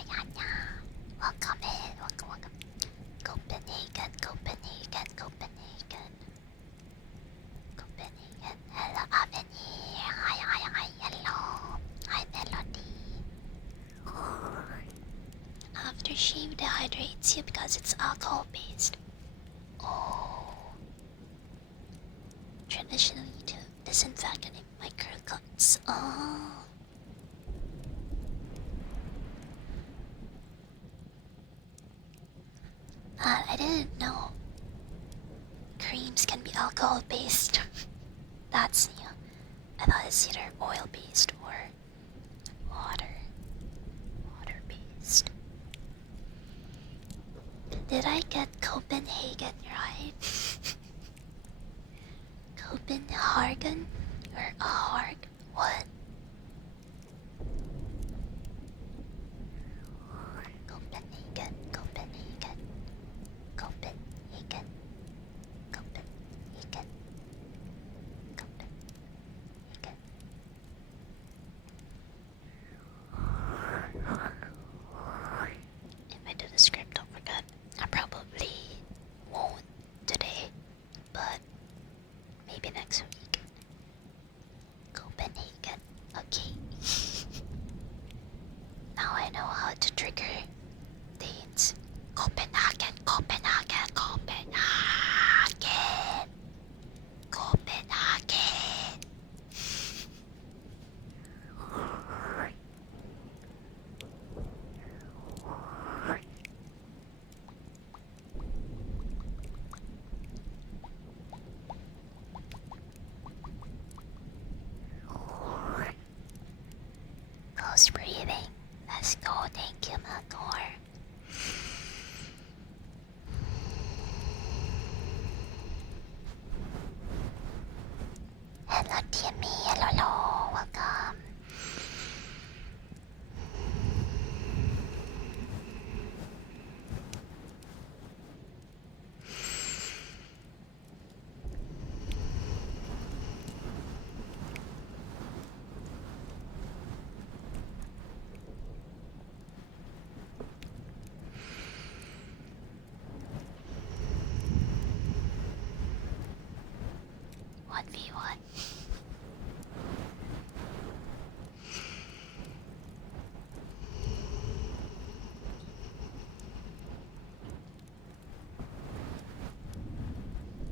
Welcome in. Welcome. Copenhagen. Hello, Aveni. Hi, hello. Hi, Melody. Aftershave dehydrates you because it's alcohol based. Oh. Traditionally to disinfect any microcuts. Oh. I didn't know creams can be alcohol based. That's new. I thought it's either oil based or water based. Did I get Copenhagen right? Copenhagen or Harg? What? Copenhagen. If I do the script, don't forget. I probably won't today, but maybe next week. Copenhagen. Okay. Now I know how to trigger Danes. Copenhagen. Close breathing. Let's go. Thank you, Magor. Hello, Timmy. Hello. Welcome. What V1?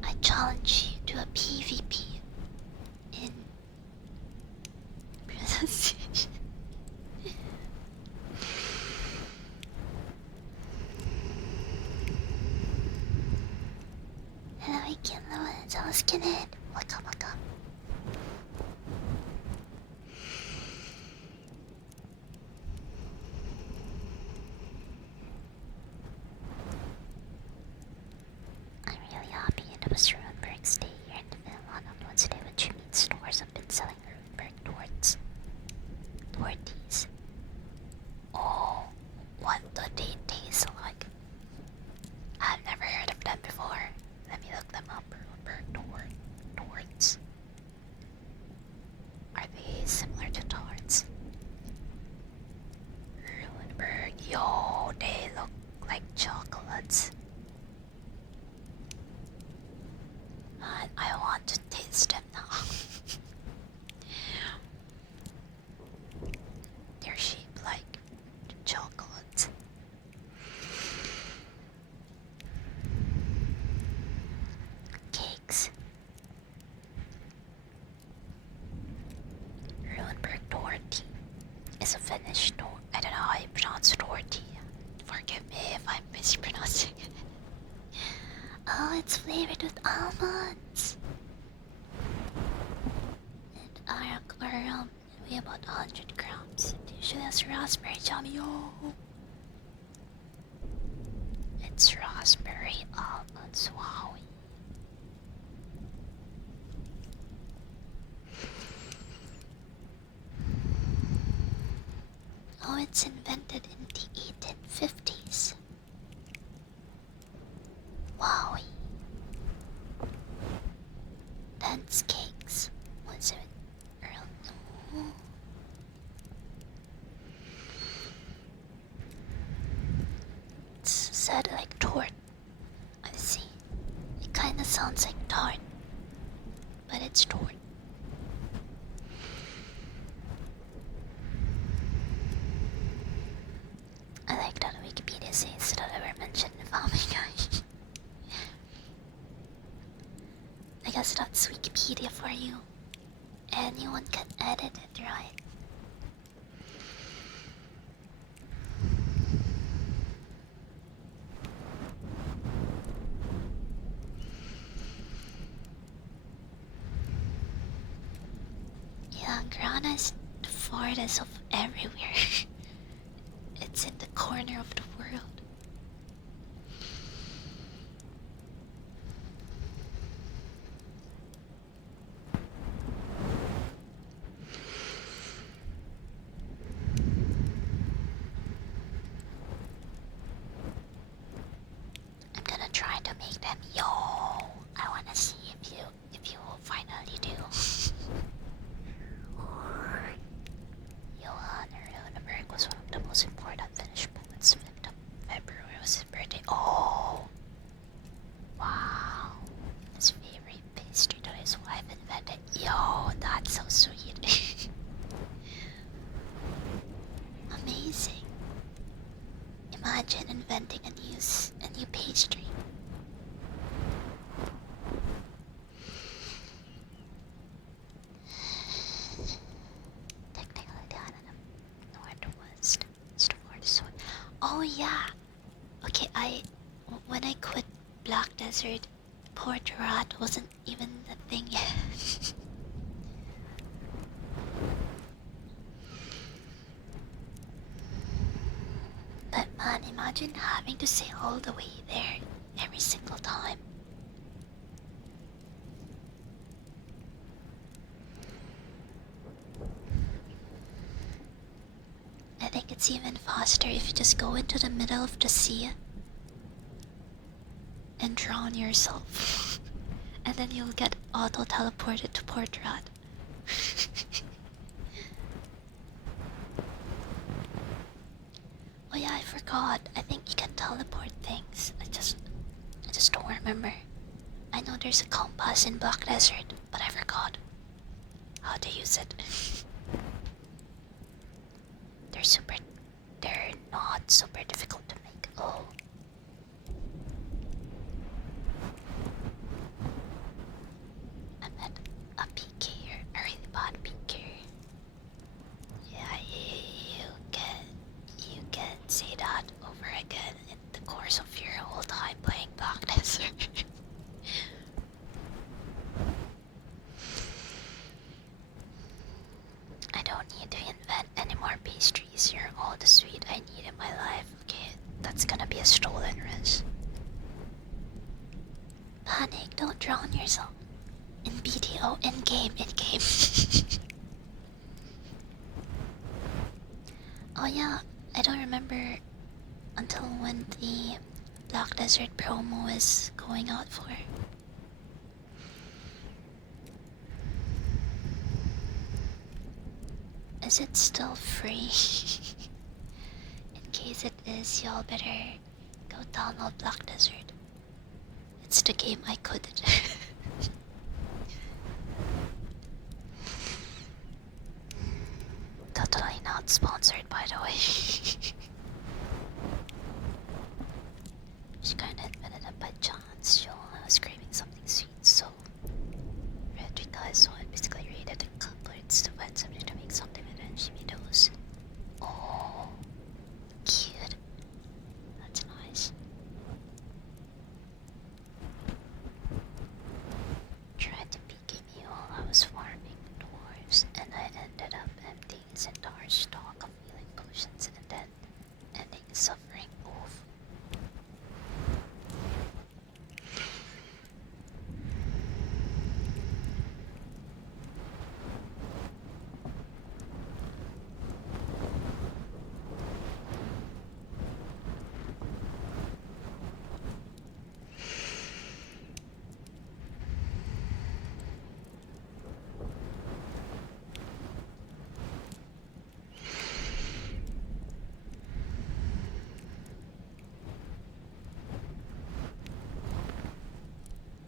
I challenge you to a PvP in pronunciation. Hello, I can't know what I was getting. Welcome. I'm really happy it was Runeberg's day here in Finland on Wednesday, which means stores have been selling Runeberg torts. Torties. Oh. what do they taste like? I've never heard of them before. Let me look them up. Torts. Are they similar to tarts? Ruinberg. Yo, they look like chocolates. Man, I want to taste them now. They're shaped like chocolates. Cakes. Ruinberg Torti is a Finnish torti. I don't know how you pronounce torti. Forgive me if I'm mispronouncing it. Oh, it's flavored with almonds. And arak or rum. Weigh about 100 grams. It usually has raspberry jam. Yo! It's raspberry almonds. Wow. Oh, it's invented in the 1850s. Wowie. Dense cakes. What's it? Earl? It's said like tort. I see. It kinda sounds like tart. But it's tort. I like that Wikipedia says that I were mentioned in Family Guy. I guess that's Wikipedia for you. Anyone can edit it, right? Yeah, Grana is the farthest of everywhere. It's in the corner of the world. I'm gonna try to make them. Yo, I wanna see if you will finally do. Johan Runeberg was one of the most important Finnish poets. 5th of February was his birthday. Oh, wow! His favorite pastry that his wife invented. Yo, that's so sweet. Amazing. Imagine inventing a new pastry. Technically, the island of Northwest is the farthest one. Oh yeah. Okay, when I quit Black Desert, Port Rat wasn't even the thing yet. But man, imagine having to sail all the way there every single time. I think it's even faster if you just go into the middle of the sea and drown yourself. And then you'll get auto-teleported to Port Rat. Oh yeah, I forgot. I think you can teleport things. I just don't remember. I know there's a compass in Black Desert, but I forgot how to use it. They're not super difficult to make. Oh. I met a PK here, a really bad PK. Yeah, you can say that over again in the course of your whole time playing Black Desert. I don't need to invent any more pastries. You're all the sweet I need in my life. Okay, that's gonna be a stolen res. Panic, don't drown yourself. In BTO, in game. Oh yeah, I don't remember until when the Black Desert promo is going out for. Is it still free? In case it is, y'all better go download Black Desert. It's the game I couldn't. Totally not sponsored, by the way. She kinda admitted it by chance. She was craving something sweet, so read three guys, so I basically raided the cupboards to find something to make something, and then she made those. Oh, cute. That's nice. Tried to PK me while I was farming dwarves, and I ended up emptying his entire stock of healing potions and then ending suffering both.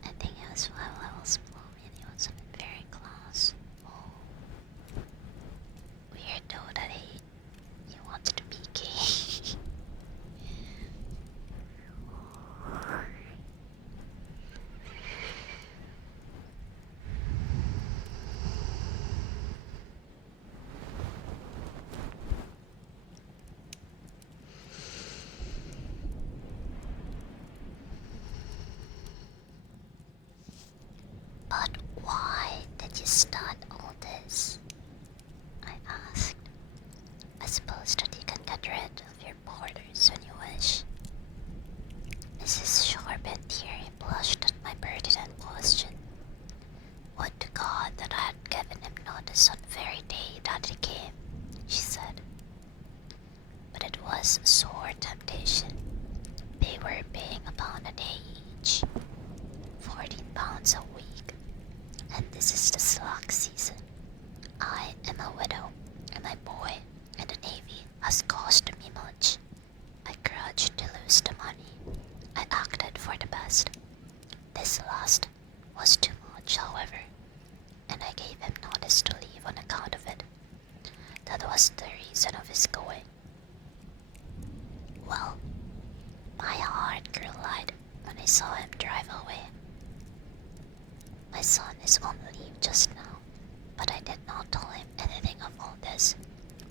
I think it was 5 levels below me and he was in very class. Oh. Weird though that he wanted to PK. But why did you start all this? I asked. I suppose that you can get rid of your borders when you wish. Mrs. Sharbent here blushed at my pertinent question. Would to God that I had given him notice on the very day that he came, she said. But it was a sore temptation. They were paying £1 a day each, £14 a week, and this is the slack season. I am a widow, and my boy in the Navy has cost me much. I grudged to lose the money. I acted for the best. This last was too much, however, and I gave him notice to leave on account of it. That was the reason of his going. Well, my heart grew light when I saw him drive away. My son is on leave just now, but I did not tell him anything of all this,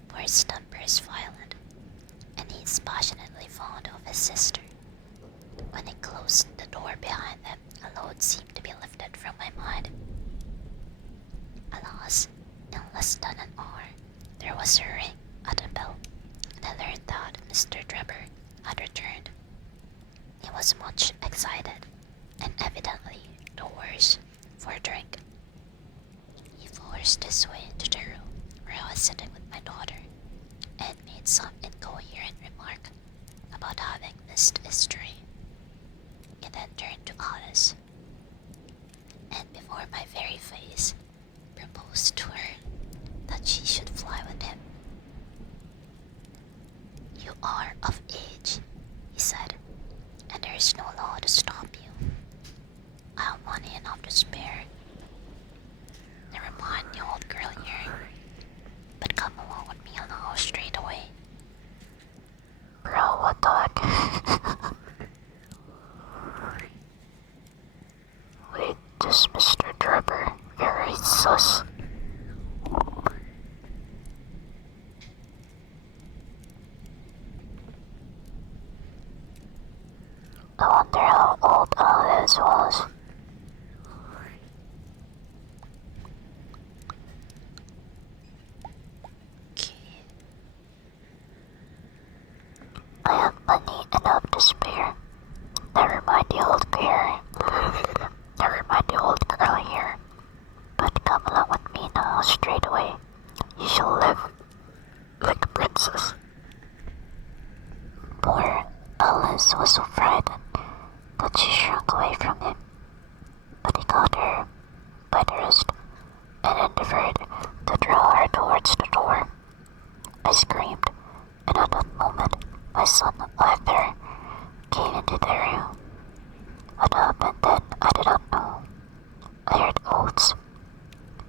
for his temper is violent, and he is passionately fond of his sister. When I closed the door behind them, a load seemed to be lifted from my mind. Alas, in less than an hour, there was a ring at the bell, and I learned that Mr. Drebber had returned. He was much excited, and evidently the worse for a drink. He forced his way into the room where I was sitting with my daughter, and made some incoherent remark about having missed his train. He then turned to Alice, and before my very face, proposed to her that she should fly with him. You are of age, he said, and there is no law to stop you. I have money enough to spare. Never mind the old girl here, but come along with me and I'll go straight away. Bro, what the heck? Wait, this Mr. Drebber, very sus. I wonder how old Alice was. Mistress was so frightened that she shrunk away from him, but he caught her by the wrist and endeavored to draw her towards the door. I screamed, and at that moment my son Arthur came into the room. What happened then I did not know. I heard oaths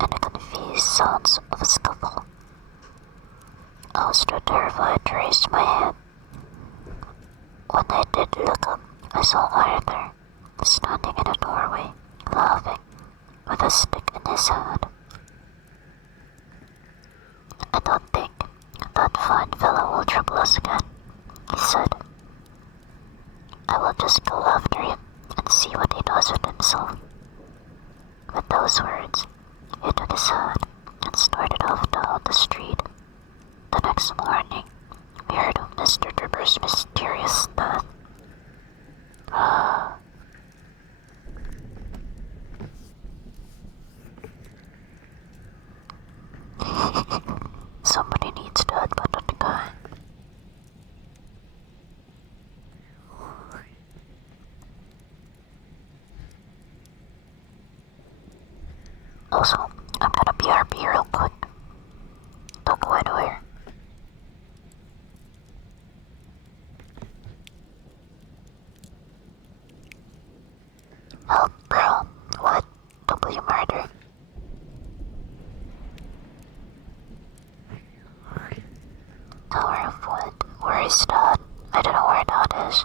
and the confused sounds of a scuffle. I was too terrified to raise my head. When I did look up, I saw Arthur standing in the doorway, laughing, with a stick in his hand. I don't think that fine fellow will trouble us again, he said. I will just go after him and see what he does with himself. With those words, he took his hat and started off down the street. The next morning, we heard of Mr. Tripper's mysterious death. Somebody needs to headbutt that guy. Also, I'm gonna BRB real quick. Don't go anywhere. Help, bro. What? W murder? Tower of Wood. Where is that? I don't know where that is.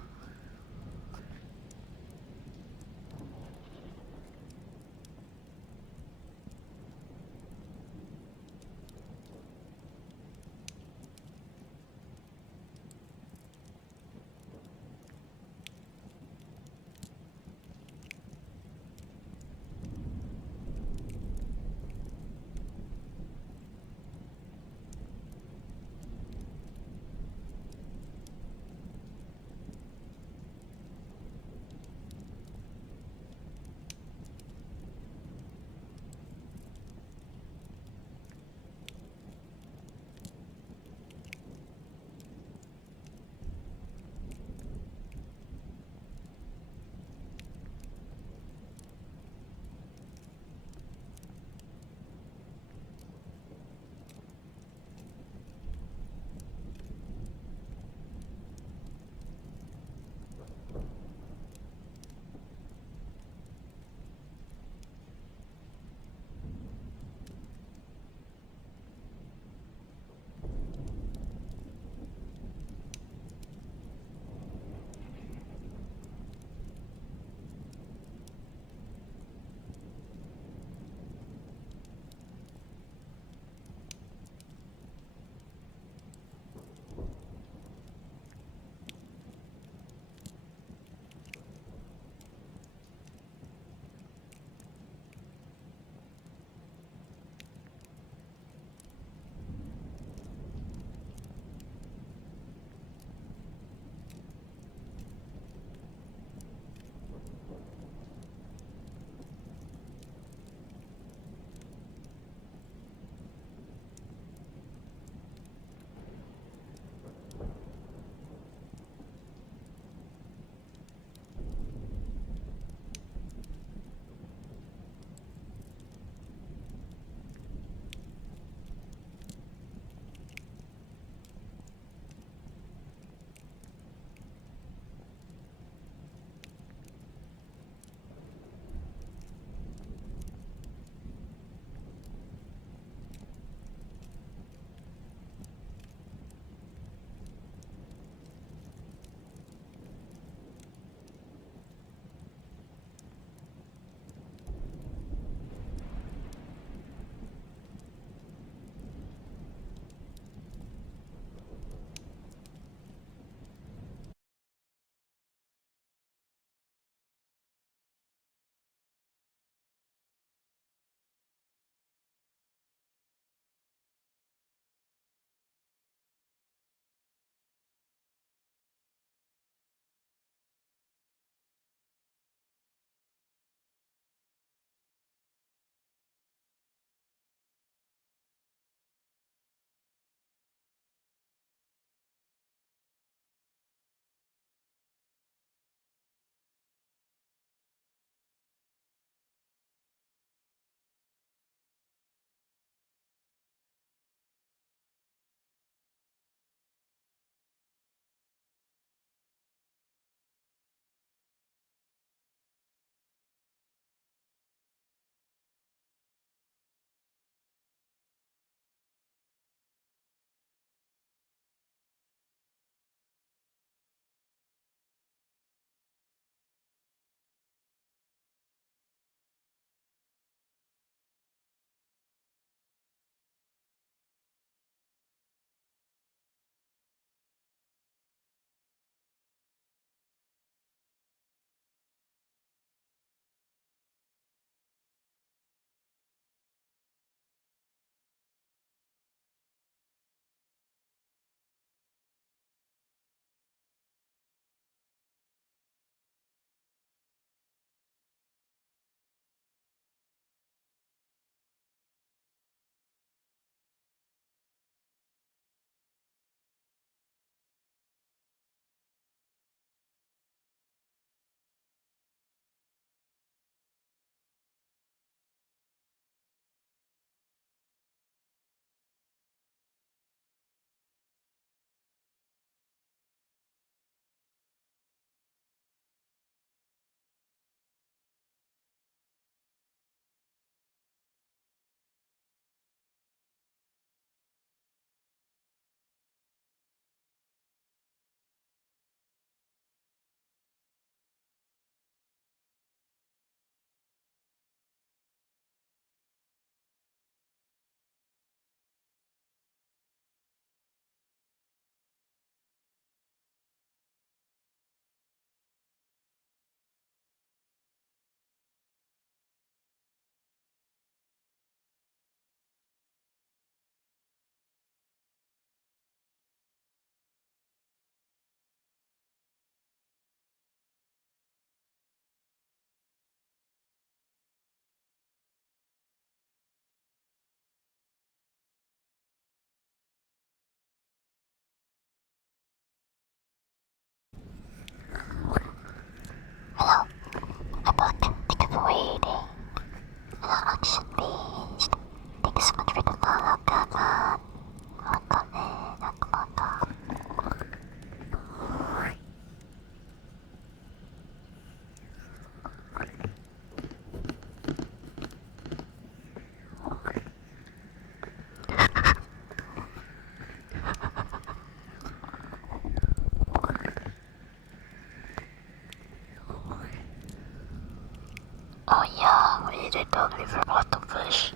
I totally forgot to fish.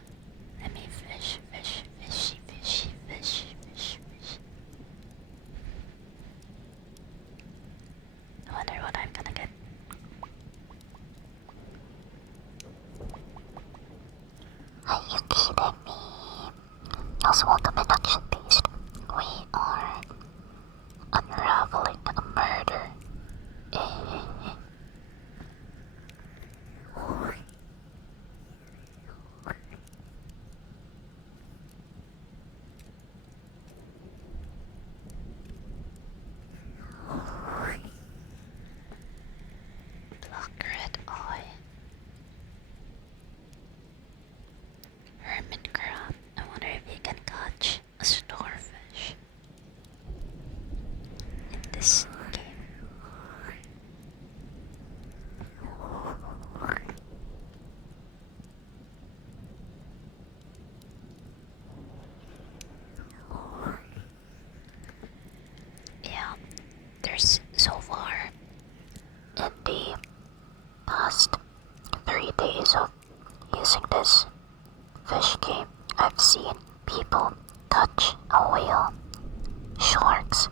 Let me fish, fish, fishy, fishy, fish, fish, fish. I wonder what I'm gonna get. Are you kidding me? Also, welcome in Action Beast. We are unraveling a murder. Black red eye. Hermit crab. I wonder if you can catch a starfish in this game. Yeah, there's so far In the past 3 days of using this fish game, I've seen people touch a whale, sharks,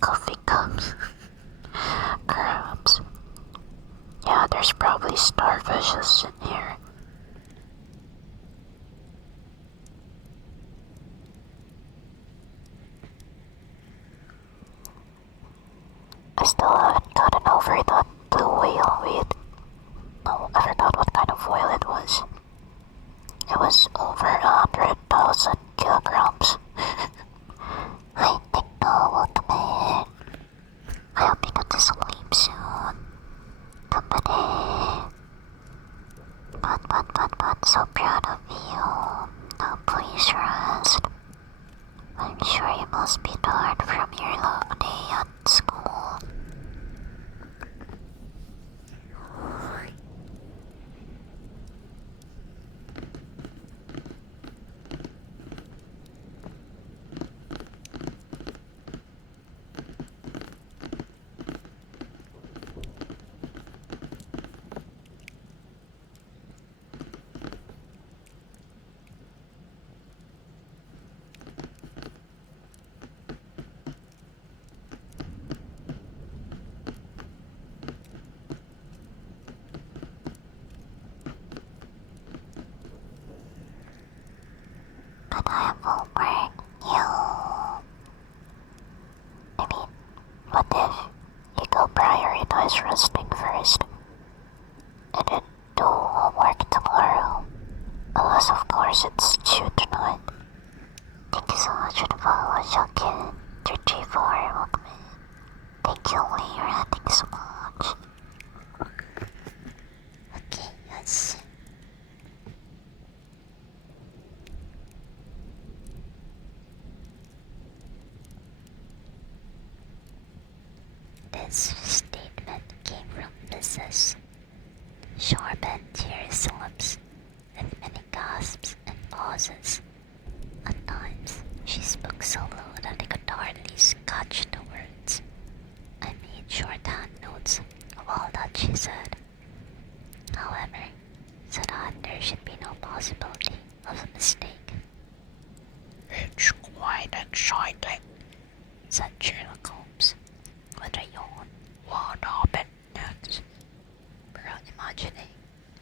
coffee cups, crabs. Yeah, there's probably starfishes in here. I still haven't gotten over that blue whale with... No, I forgot what kind of whale it was. It was over 100,000 kilograms. I think I will come in. I hope you get to sleep soon. Company. But, so proud of you. Now please rest. I'm sure you must be tired from your long day at school. But I have homework. I mean, what if you go prioritize resting first and then do homework tomorrow? Unless, of course, it's due tonight. Thank you so much for the follow, Junkin. 334, welcome in. Thank you, Lyra. Thank you so much. Okay, yes. This statement came from Mrs. Sharpened tears lips with many gasps and pauses. At times, she spoke so low that I could hardly catch the words. I made shorthand notes of all that she said. However, so that there should be no possibility of a mistake. It's quite exciting, said Sherlock Holmes with a yawn. What happened next? Without imagining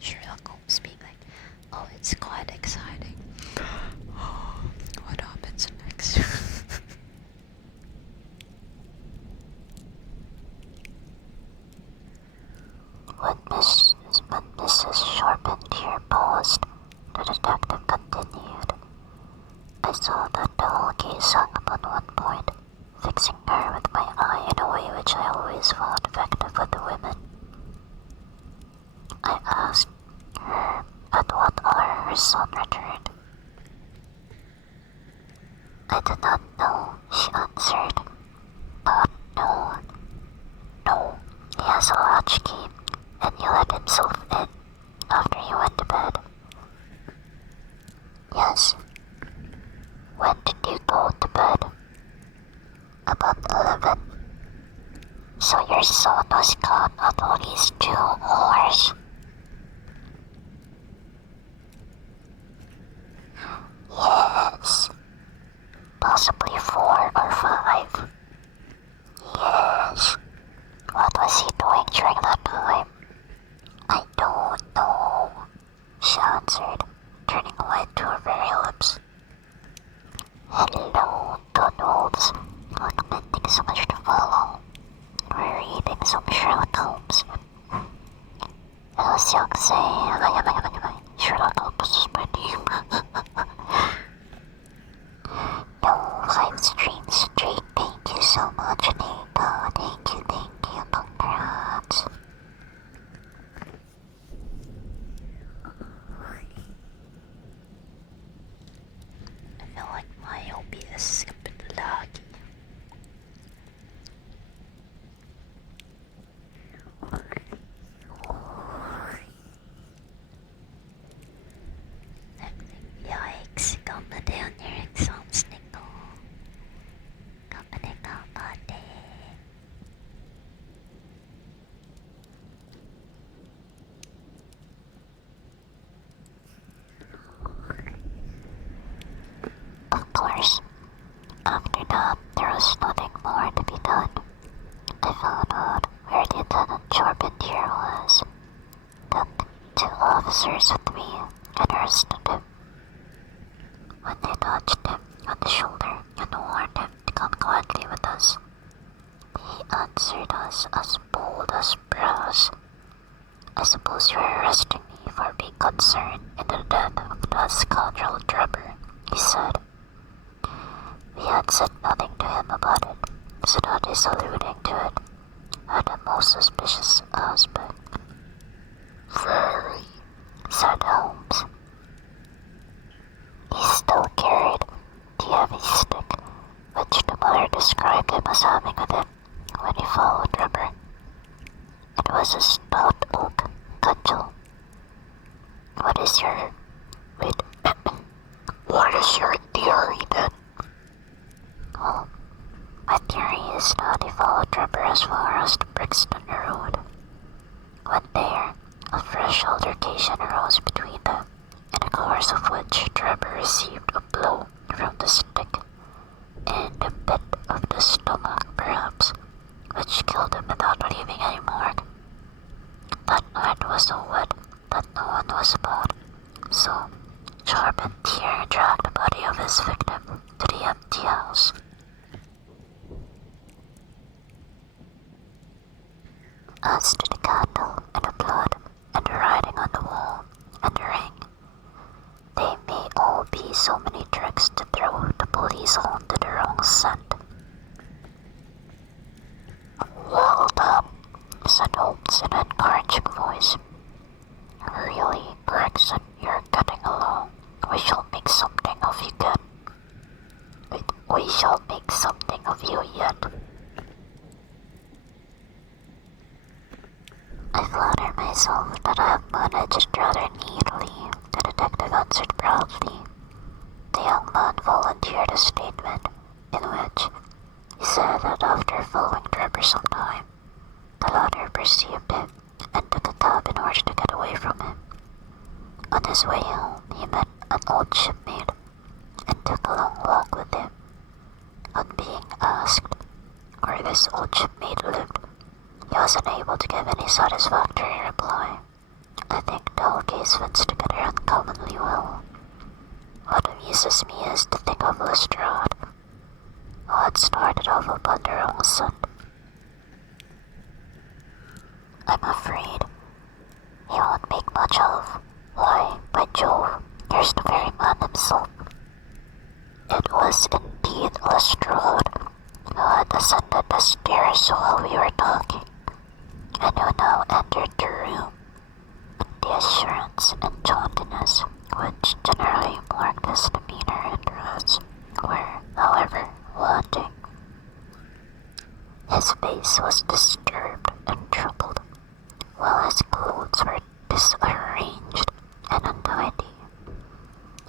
Sherlock Holmes being like, oh, it's quite exciting. What happens next? When Mrs. Charpentier paused, the detective continued. I saw that the whole case hung upon one point, fixing her with my eye in a way which I always found effective with the women. I asked her at what hour her son returned. I do not know, she answered. But no, he has a latchkey, and he let himself in after he went to bed. Yes. When did you go to bed? About 11. So your son was gone at least 2 hours. so much, Nico. Thank you, congrats. I feel like my OBS is a bit laggy. Yikes, kapade on your exams, Nico. Kapade. Of course, after that, there was nothing more to be done. I found out where Lieutenant Charpentier was. Then 2 officers with me and arrested him. When they touched him on the shoulder and warned him to come quietly with us, he answered us as bold as brass. I suppose you're arresting me for being concerned in the death of that scoundrel Trevor, he said. We had said nothing to him about it, so that his alluding to it had a most suspicious aspect. Very, said Holmes. He still carried the heavy stick, which the mother described him as having with him when he followed Trevor. It was a stout oak cudgel. What is your theory then? Well, my theory is that he followed Trevor as far as the Brixton Road. When there, a fresh altercation arose between them, in the course of which Trevor received a blow from the stick in the pit of the stomach, perhaps, which killed him without leaving any mark. That night was so wet that no one was about, so Charpentier dragged the body of his victim to the empty house. As to the candle and the blood and the writing on the wall and the ring, they may all be so many tricks to throw the police onto the wrong scent. Well done, said Holmes in an encouraging voice. Really, Gregson, you're getting along. We shall make something of you yet. We shall make something of you yet. I flatter myself that I have managed rather neatly, the detective answered proudly. The young man volunteered a statement in which he said that after following Trevor some time, the latter perceived him and took a cab in order to get away from him. On his way home, he met an old shipmate and took a long walk with him. On being asked where this old shipmate lived, he was unable to give any satisfactory reply. I think the whole case fits together uncommonly well. What amuses me is to think of Lestrade, who had started off upon the wrong scent. I'm afraid he won't make much of. Why, by Jove, here's the very man himself. It was indeed Lestrade who had ascended the stairs while we were talking, and who now entered the room. The assurance and jauntiness which generally marked his demeanor and dress were, however, wanting. His face was disturbed and troubled, while his clothes were disarranged and untidy.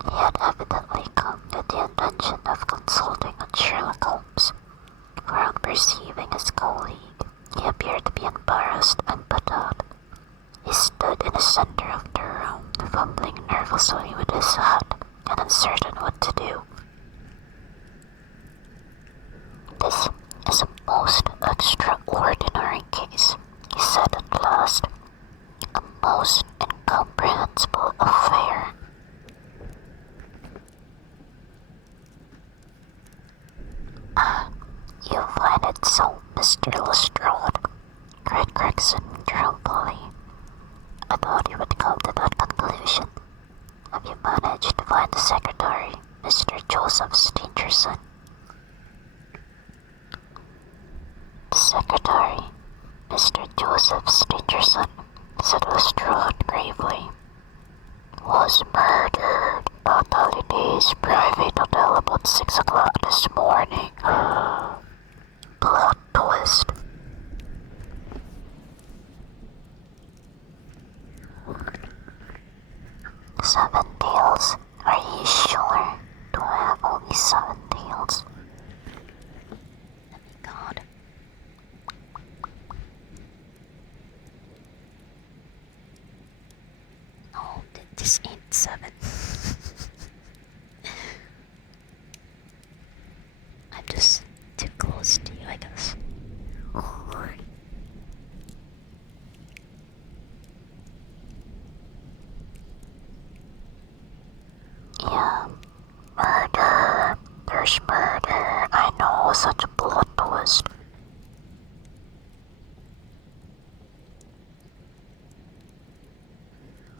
He had evidently come with the intention of consulting on Sherlock Holmes, for on perceiving his colleague, he appeared to be embarrassed and put out. He stood in the center of the room, fumbling nervously with his hat and uncertain what to do. This is a most extraordinary case, he said at last. A most incomprehensible affair. Ah, you find it so, Mr. Lestrade, cried Gregson truthfully. I thought you would come to that conclusion. Have you managed to find the secretary, Mr. Joseph Stangerson? secretary, Mr. Joseph Stangerson, said Lestrade gravely, was murdered at Holiday's private hotel about 6 o'clock this morning. Plot twist. Seven tails? Are you sure? Do I have only 7 tails? Let me count. No, this ain't 7. I'm just too close to you, I guess. Yeah, murder. There's murder. I know, such a plot twist.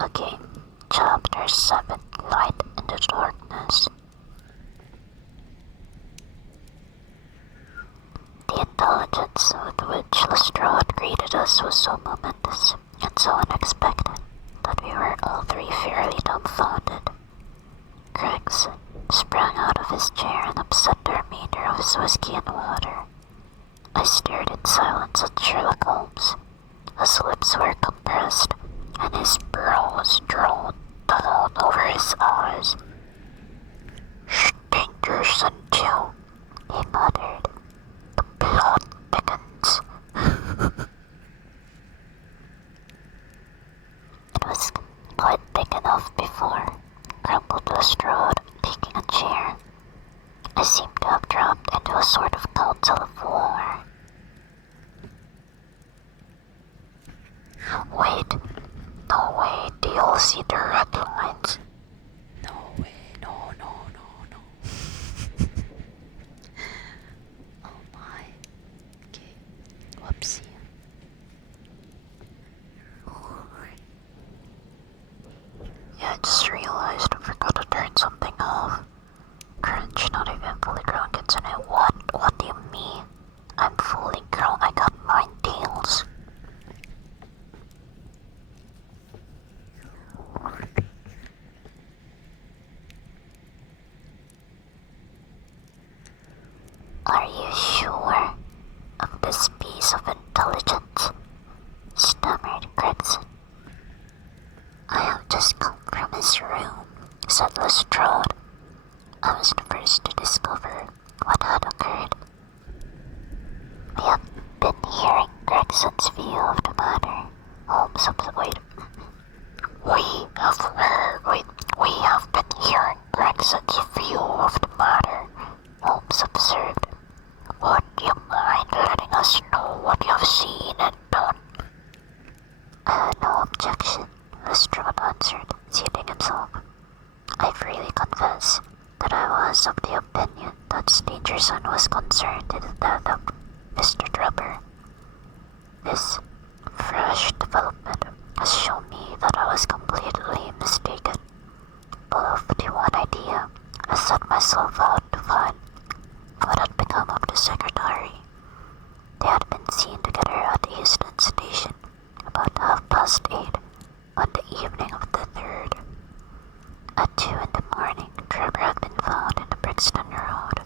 Okay, Chapter 7, Light in the Darkness. The intelligence with which Lestrade greeted us was so momentous and so unexpected that we were all 3 fairly dumbfounded. Gregson sprang out of his chair and upset the remainder of his whiskey and water. I stared in silence at Sherlock Holmes. His lips were compressed, and his brows drawn down over his eyes. Stangerson too, he muttered. The plot thickens. It was quite thick enough before, grumbled Lestrade, taking a chair. I seemed to have dropped into a sort of council of war. Wait, no way, do you all see the red lines? No way, no. Oh my. Okay, whoopsie. Yeah, I just realized I forgot to turn something off. Cringe, not even fully grown gets in it. What do you mean? I'm fully grown, I got 9 tails. Are you sure of this piece of intelligence? Stammered Gregson. I have just come from his room, said Lestrade. I was the first to discover what had occurred. We have been hearing Gregson's view of the matter. Holmes observed. We have been hearing Gregson's view of the matter, Holmes observed. Would you mind letting us know what you have seen and done? I had no objection, Lestrade answered, seating himself. I freely confess that I was of the opinion that Stangerson was concerned in the death of Mr. Trevor. This fresh development has shown me that I was completely mistaken. Full of the one idea, I set myself out to find what had become of the secretary. They had been seen together at Euston Station about 8:30 on the evening of the 3rd. At 2 in the morning, Trevor had been found in the Brixton Road.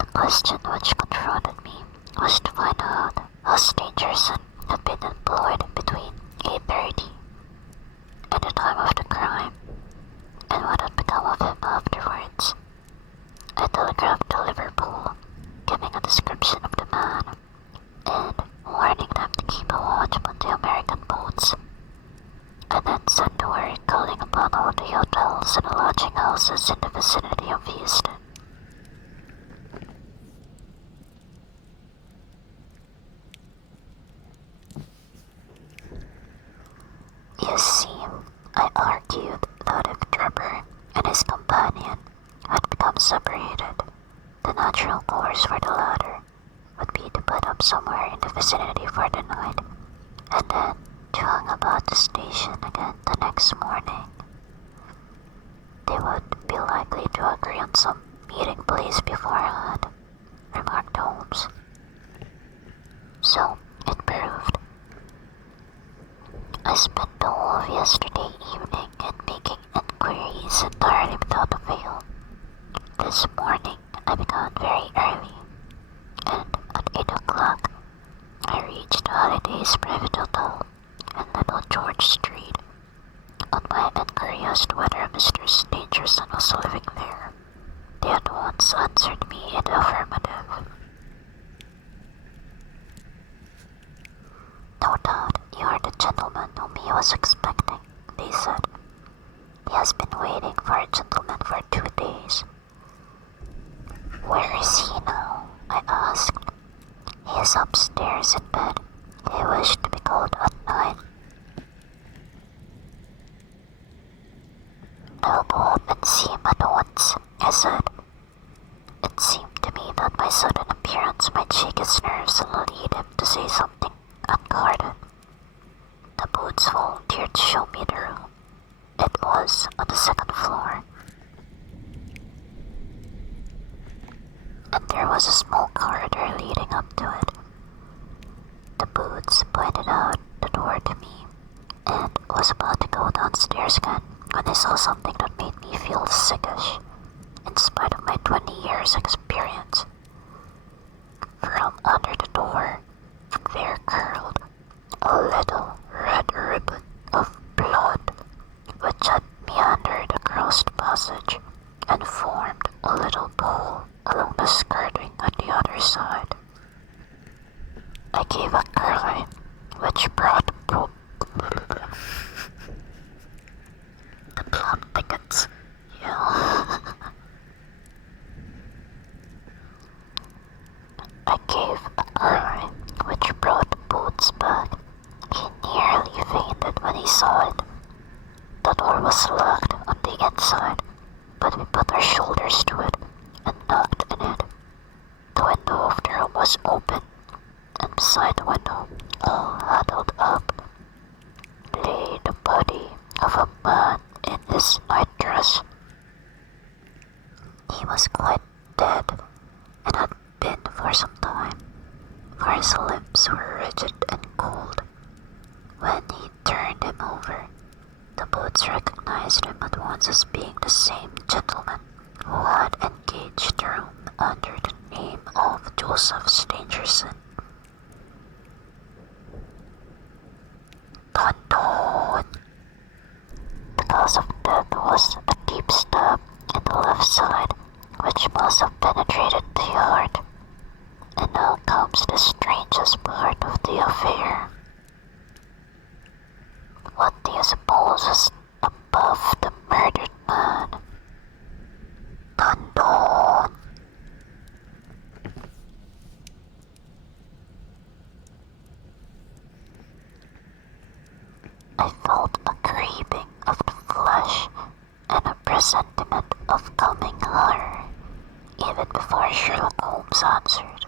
The question which confronted me was to find out how Stangerson had been employed between 8:30 and the time of the crime, and what had become of him afterwards. I telegraphed to Liverpool, giving a description of the man, and warning them to keep a watch upon the American boats. I then sent word calling upon all the hotels and lodging houses in the vicinity of Houston. You see, I argued that if Trevor and his companion had become separated, the natural course for the latter would be to put up somewhere in the vicinity for the night, and then to hang about the station again the next morning. They would be likely to agree on some meeting place beforehand, remarked Holmes. his private hotel in Little George Street. On my inquiry as to whether Mr. Stangerson was living there, they at once answered me in the affirmative. No doubt you are the gentleman whom he was expecting, they said. He has been waiting for a gentleman for 2 days. Where is he now? I asked. He is upstairs in bed. He wished to be called at 9. I'll go up and see him at once, I said. It seemed to me that my sudden appearance might shake his nerves and lead him to say something unguarded. The Boots volunteered to show me the room. It was on the 2nd floor. And there was a small corridor leading up to it. The Boots pointed out the door to me and was about to go downstairs again when I saw something that made me feel sickish, in spite of my 20 years experience. From under the door, there curled a little red ribbon of blood, which had meandered across the passage and formed a little pool along the skirting on the other side. I gave a cry, which brought the plot thickets. Yeah. I gave a cry, which brought Boots back. He nearly fainted when he saw it. The door was locked on the inside, but we put our shoulders to it and knocked in it. The window of the room was open, and beside the window, all huddled up, lay the body of a man in his nightdress. He was quite dead, and had been for some time, for his limbs were rigid and cold. When he turned him over, the Boots recognized him at once as being the same gentleman who had engaged the room under the name of Joseph Stangerson. Tonton! The cause of death was a deep stab in the left side, which must have penetrated the heart. And now comes the strangest part of the affair. What do you suppose was above the murdered man? Tonton! I felt a creeping of the flesh and a presentiment of coming horror, even before Sherlock Holmes answered.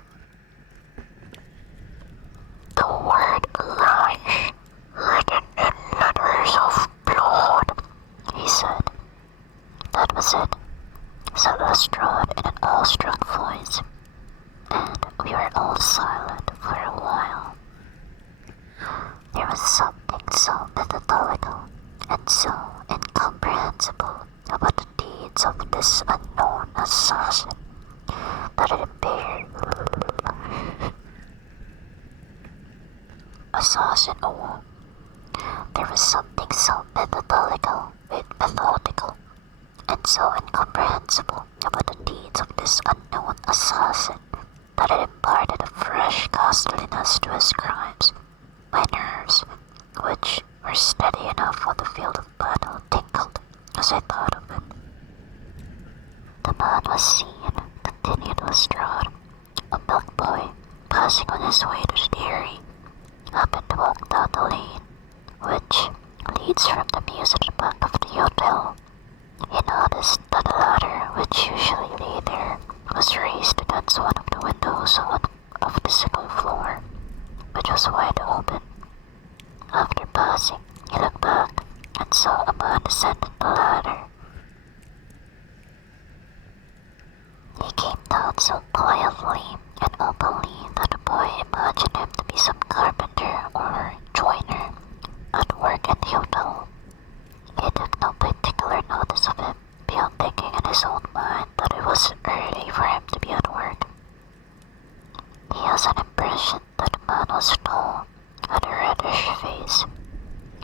The word life, written in letters of blood, he said. That was it, said Lestrade in an awestruck voice, and we were all silent for a while. There was something so methodical and so incomprehensible about the deeds of this unknown assassin that it appeared. Assassin awoke. There was something so methodical and so incomprehensible about the deeds of this unknown assassin that it imparted a fresh ghastliness to his crimes. My nerves, which were steady enough on the field of battle, tingled as I thought of it. The man was seen, continued Lestrade. A milk boy, passing on his way to the dairy, happened to walk down the lane, which leads from the mews at the back of the hotel. He noticed that the ladder, which usually lay there, was raised against one of the windows of the 2nd floor, which was wide open. After passing, he looked back and saw a man descending the ladder. He came down so quietly and openly that the boy imagined him to be some carpenter or joiner at work in the hotel. He took no particular notice of him, beyond thinking in his own mind that it was early for him to be at work. He has an impression that the man was tall, had a reddish face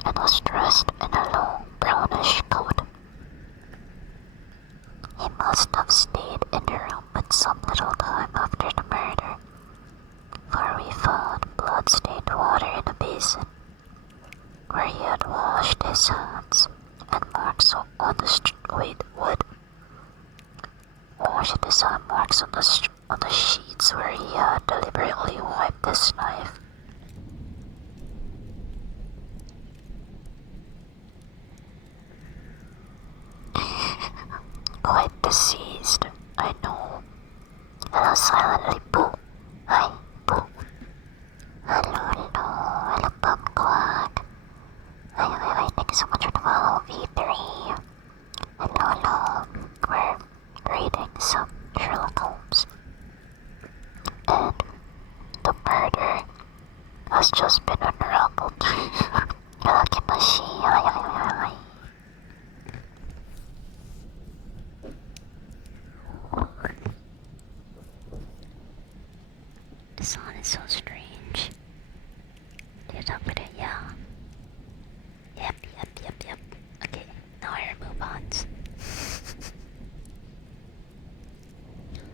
and was dressed in a long brownish coat. He must have stayed in the room with some little time after the murder, for we found blood-stained water in a basin where he had washed his hands and marks on the washed his hand marks on the sheets where he had deliberately wiped his knife. Quite deceased, I know. Hello, silently, boo. Hi, boo. Hello, hello, bum quack. Hi, thank you so much for the follow, V3. Hello, we're reading some Sherlock Holmes. And the murder has just been unraveled. Hello, Kimashi. Hi. The sound is so strange. Do you talk with it? Yeah. Yep. Okay, now I remove bonds.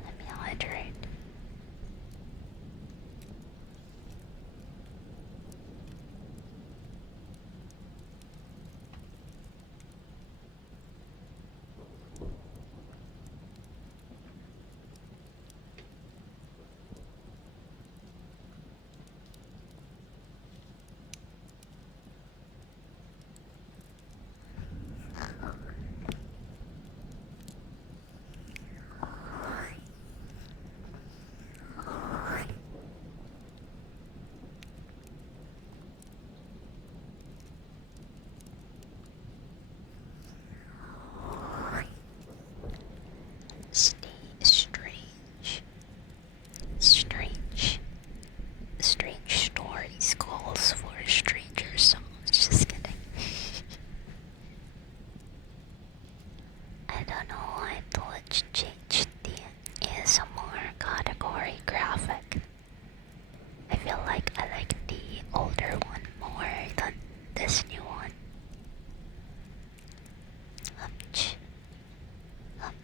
Let me hydrate. Strange stories calls for stranger songs. Just kidding. I don't know why Twitch changed the ASMR category graphic. I feel like I like the older one more than this new one. Ouch. Up.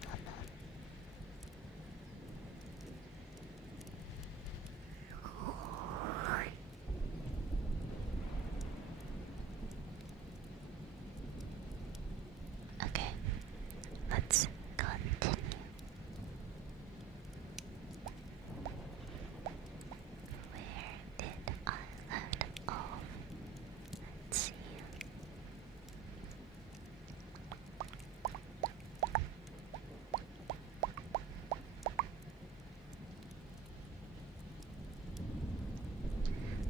Okay, let's continue. Where did I left off? Let's see.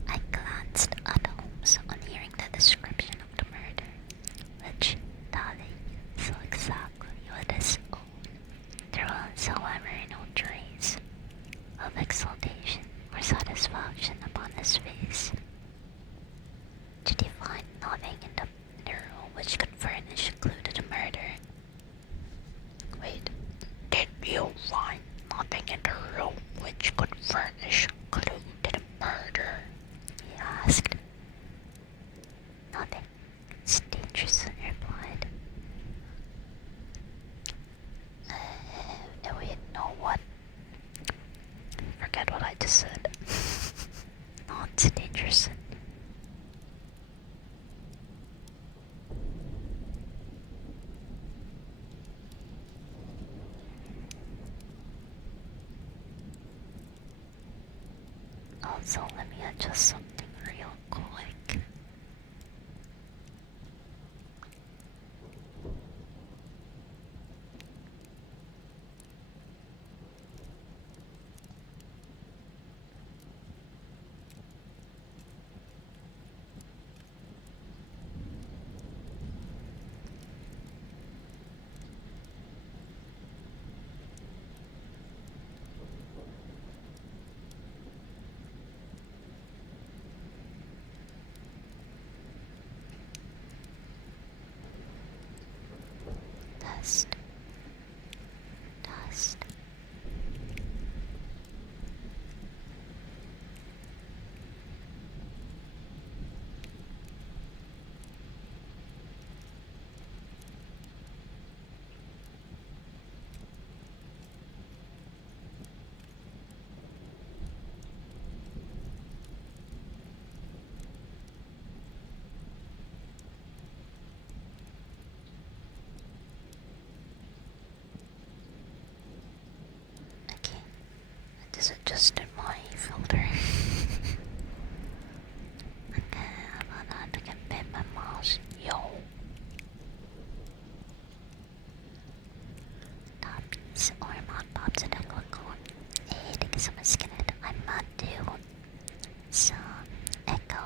I glanced at Holmes on hearing the description of the murder, which tallied so exactly with his own. There was, however, no trace of exultation or satisfaction upon his face. Did he find nothing in the room which could furnish a clue to the murder? Wait, did you find nothing in the room which could furnish a clue to the murder? He asked. Nothing, Stangerson replied. Wait, no, what? Forget what I just said. Not Stangerson. Also, let me adjust something real quick. Dust. adjusted my filter. Okay, I'm gonna have to get bit my mouse. Yo. Topies or mod pops and I'm going on. Hey, thank you so much, Skinhead. I'm mod too. So, Echo.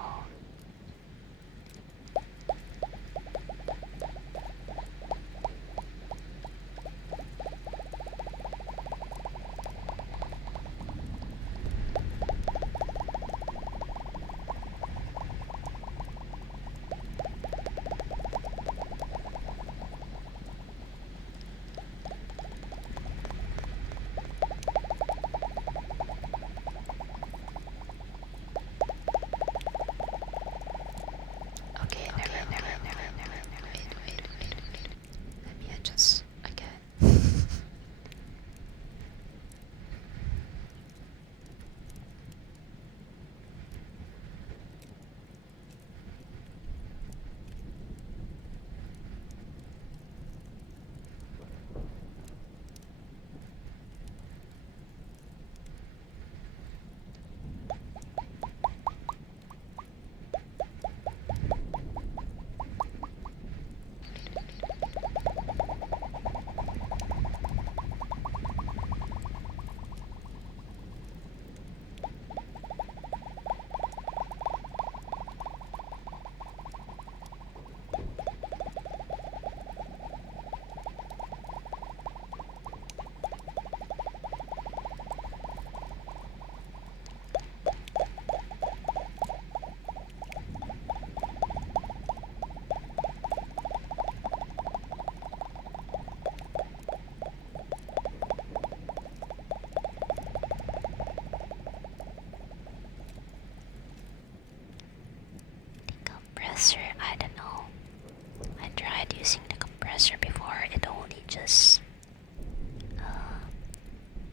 Okay, wait. Let me adjust again. The compressor, I don't know. I tried using the compressor before, it only just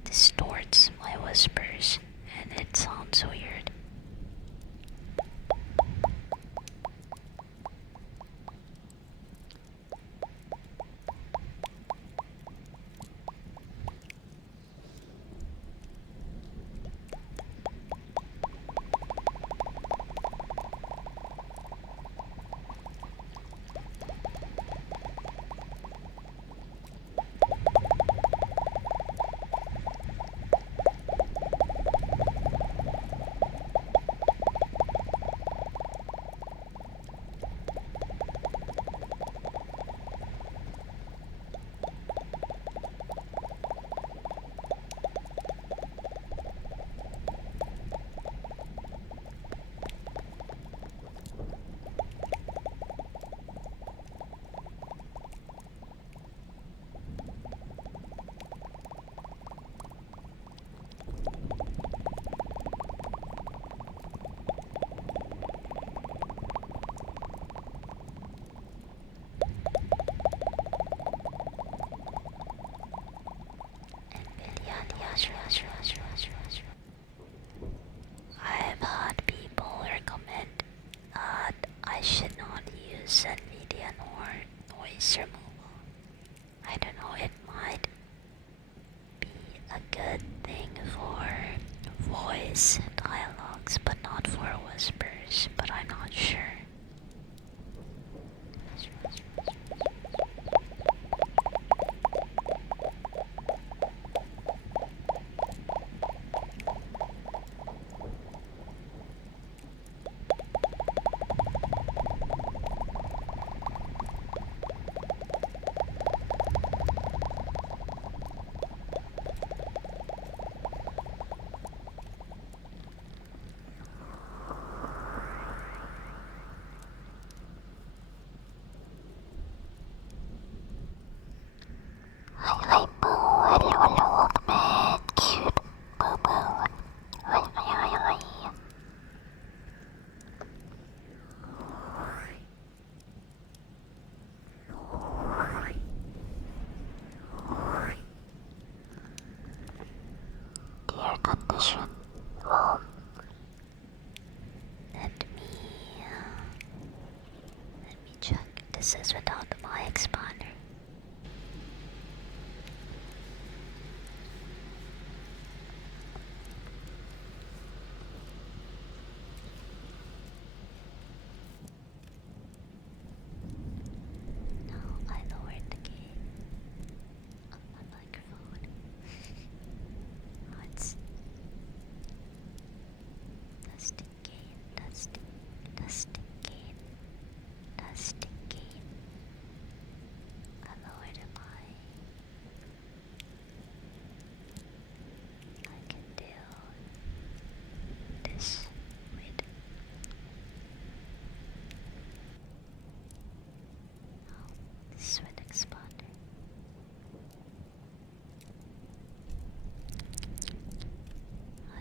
distorts my whispers and it sounds weird. I've had people recommend that I should not use NVIDIA nor noise removal. I don't know, it might be a good thing for voice dialogues, but not for whispers, but I'm not sure. Hi, Boo. Hello, man. Cute. Boo Boo. Hi. The air condition. Well, Let me check. This is without the mic expander. Testing gain, testing gain, testing gain. Hello, am I can do this with this with expander.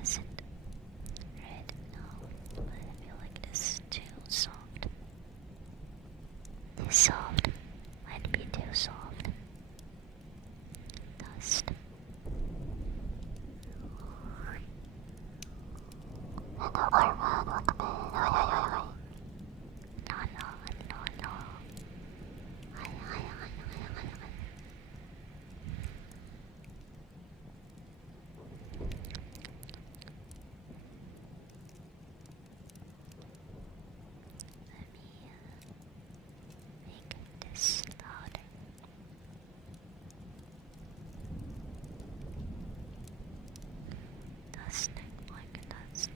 Isn't red? No, but I feel like this is too soft. Too soft. Might be too soft. Dust. Another one will come in. Oi, oi, oi, oi. No. Hi. Let me make this louder. Dust like dust.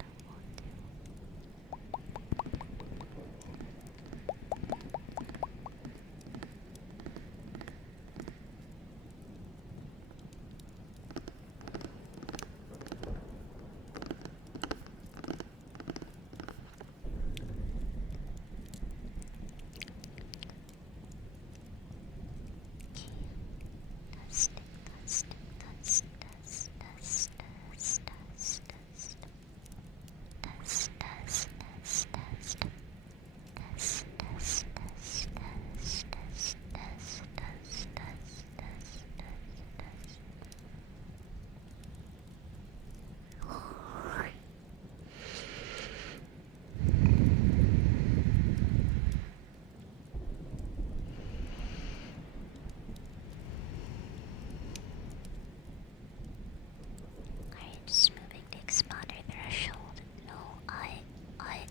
Are you just moving the expander threshold? No, I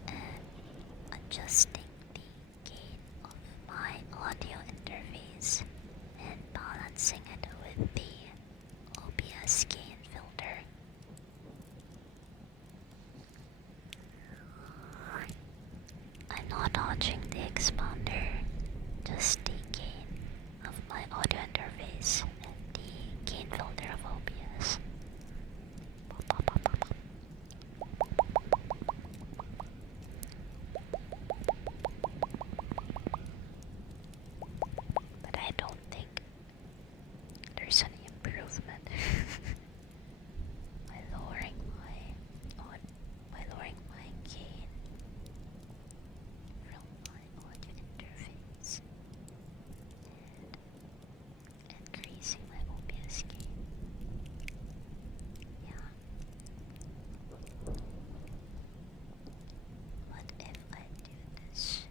am adjusting the gain of my audio interface and balancing it with the OBS gain filter. I'm not dodging the expander, just the gain of my audio interface and the gain filter of OBS. But I don't think there's any improvement by lowering my gain from my audio interface and increasing my OBS gain. Yeah. What if I do this?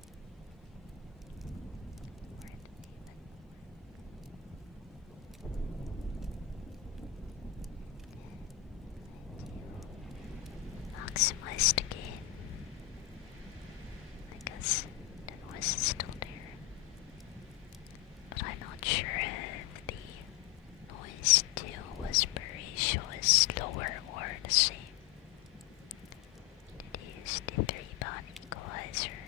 Or it even maximize the gain? I guess the noise is still there, but I'm not sure if the noise to whisper ratio is lower or the same. Did you use the 3-band equalizer?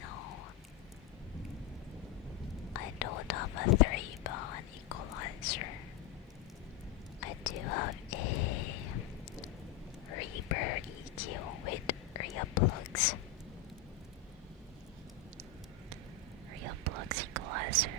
No. I don't have a 3-band equalizer. I do have a Reaper EQ with earplugs. Earplugs equalizer.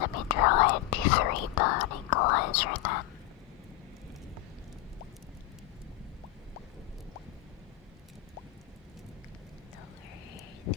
Let me try the 3-band equalizer then. Lower the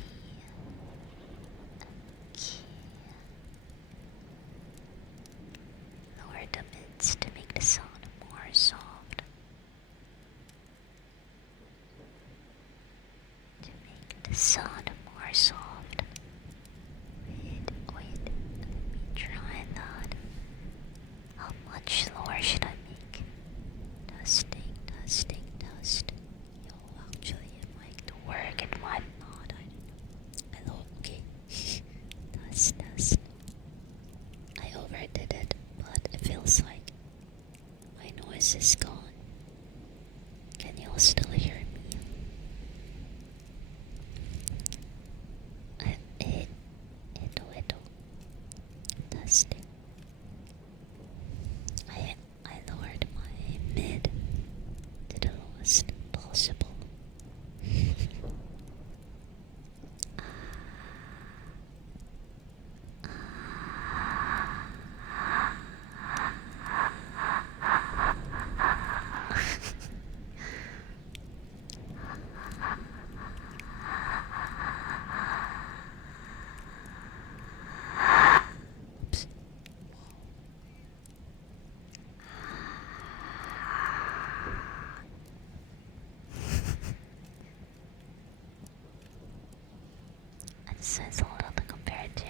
It's a little to compare to.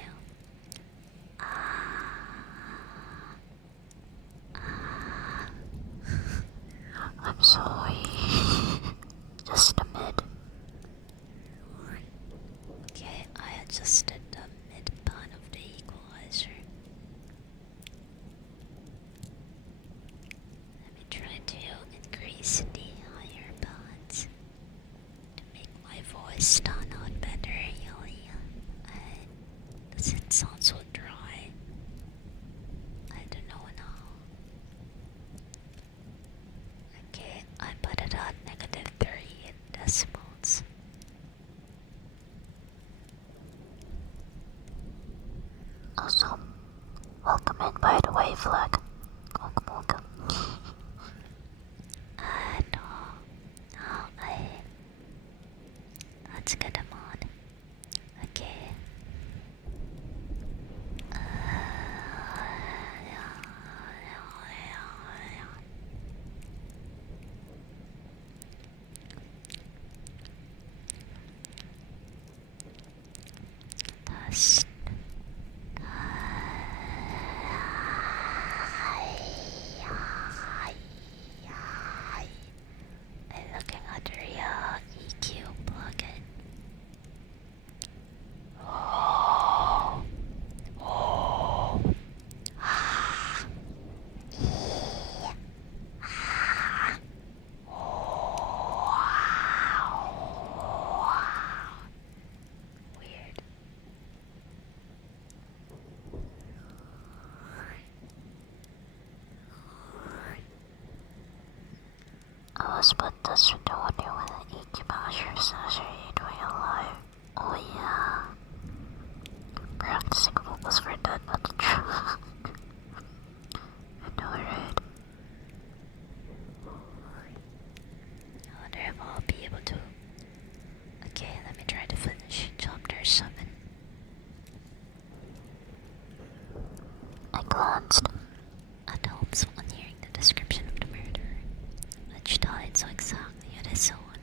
I'm sorry. Just a mid. Okay, I adjusted the mid-band of the equalizer. Let me try to increase the higher bands to make my voice stand out better, really. Does it sound so dry? I don't know now. Okay, I put it at -3 decibels. Awesome. Welcome in, by the way, Flag. Welcome. No, let's get him on. Okay. Test. I'm looking at the EQ plugin. Oh. Oh. Weird. I was put this with the one with an EQ measures as in real life. Oh yeah. Practicing vocals for that much. I know, right? I wonder if I'll be able to. Okay, let me try to finish chapter 7. I glanced. It helps on hearing the description of the murderer, which died so exactly at his own.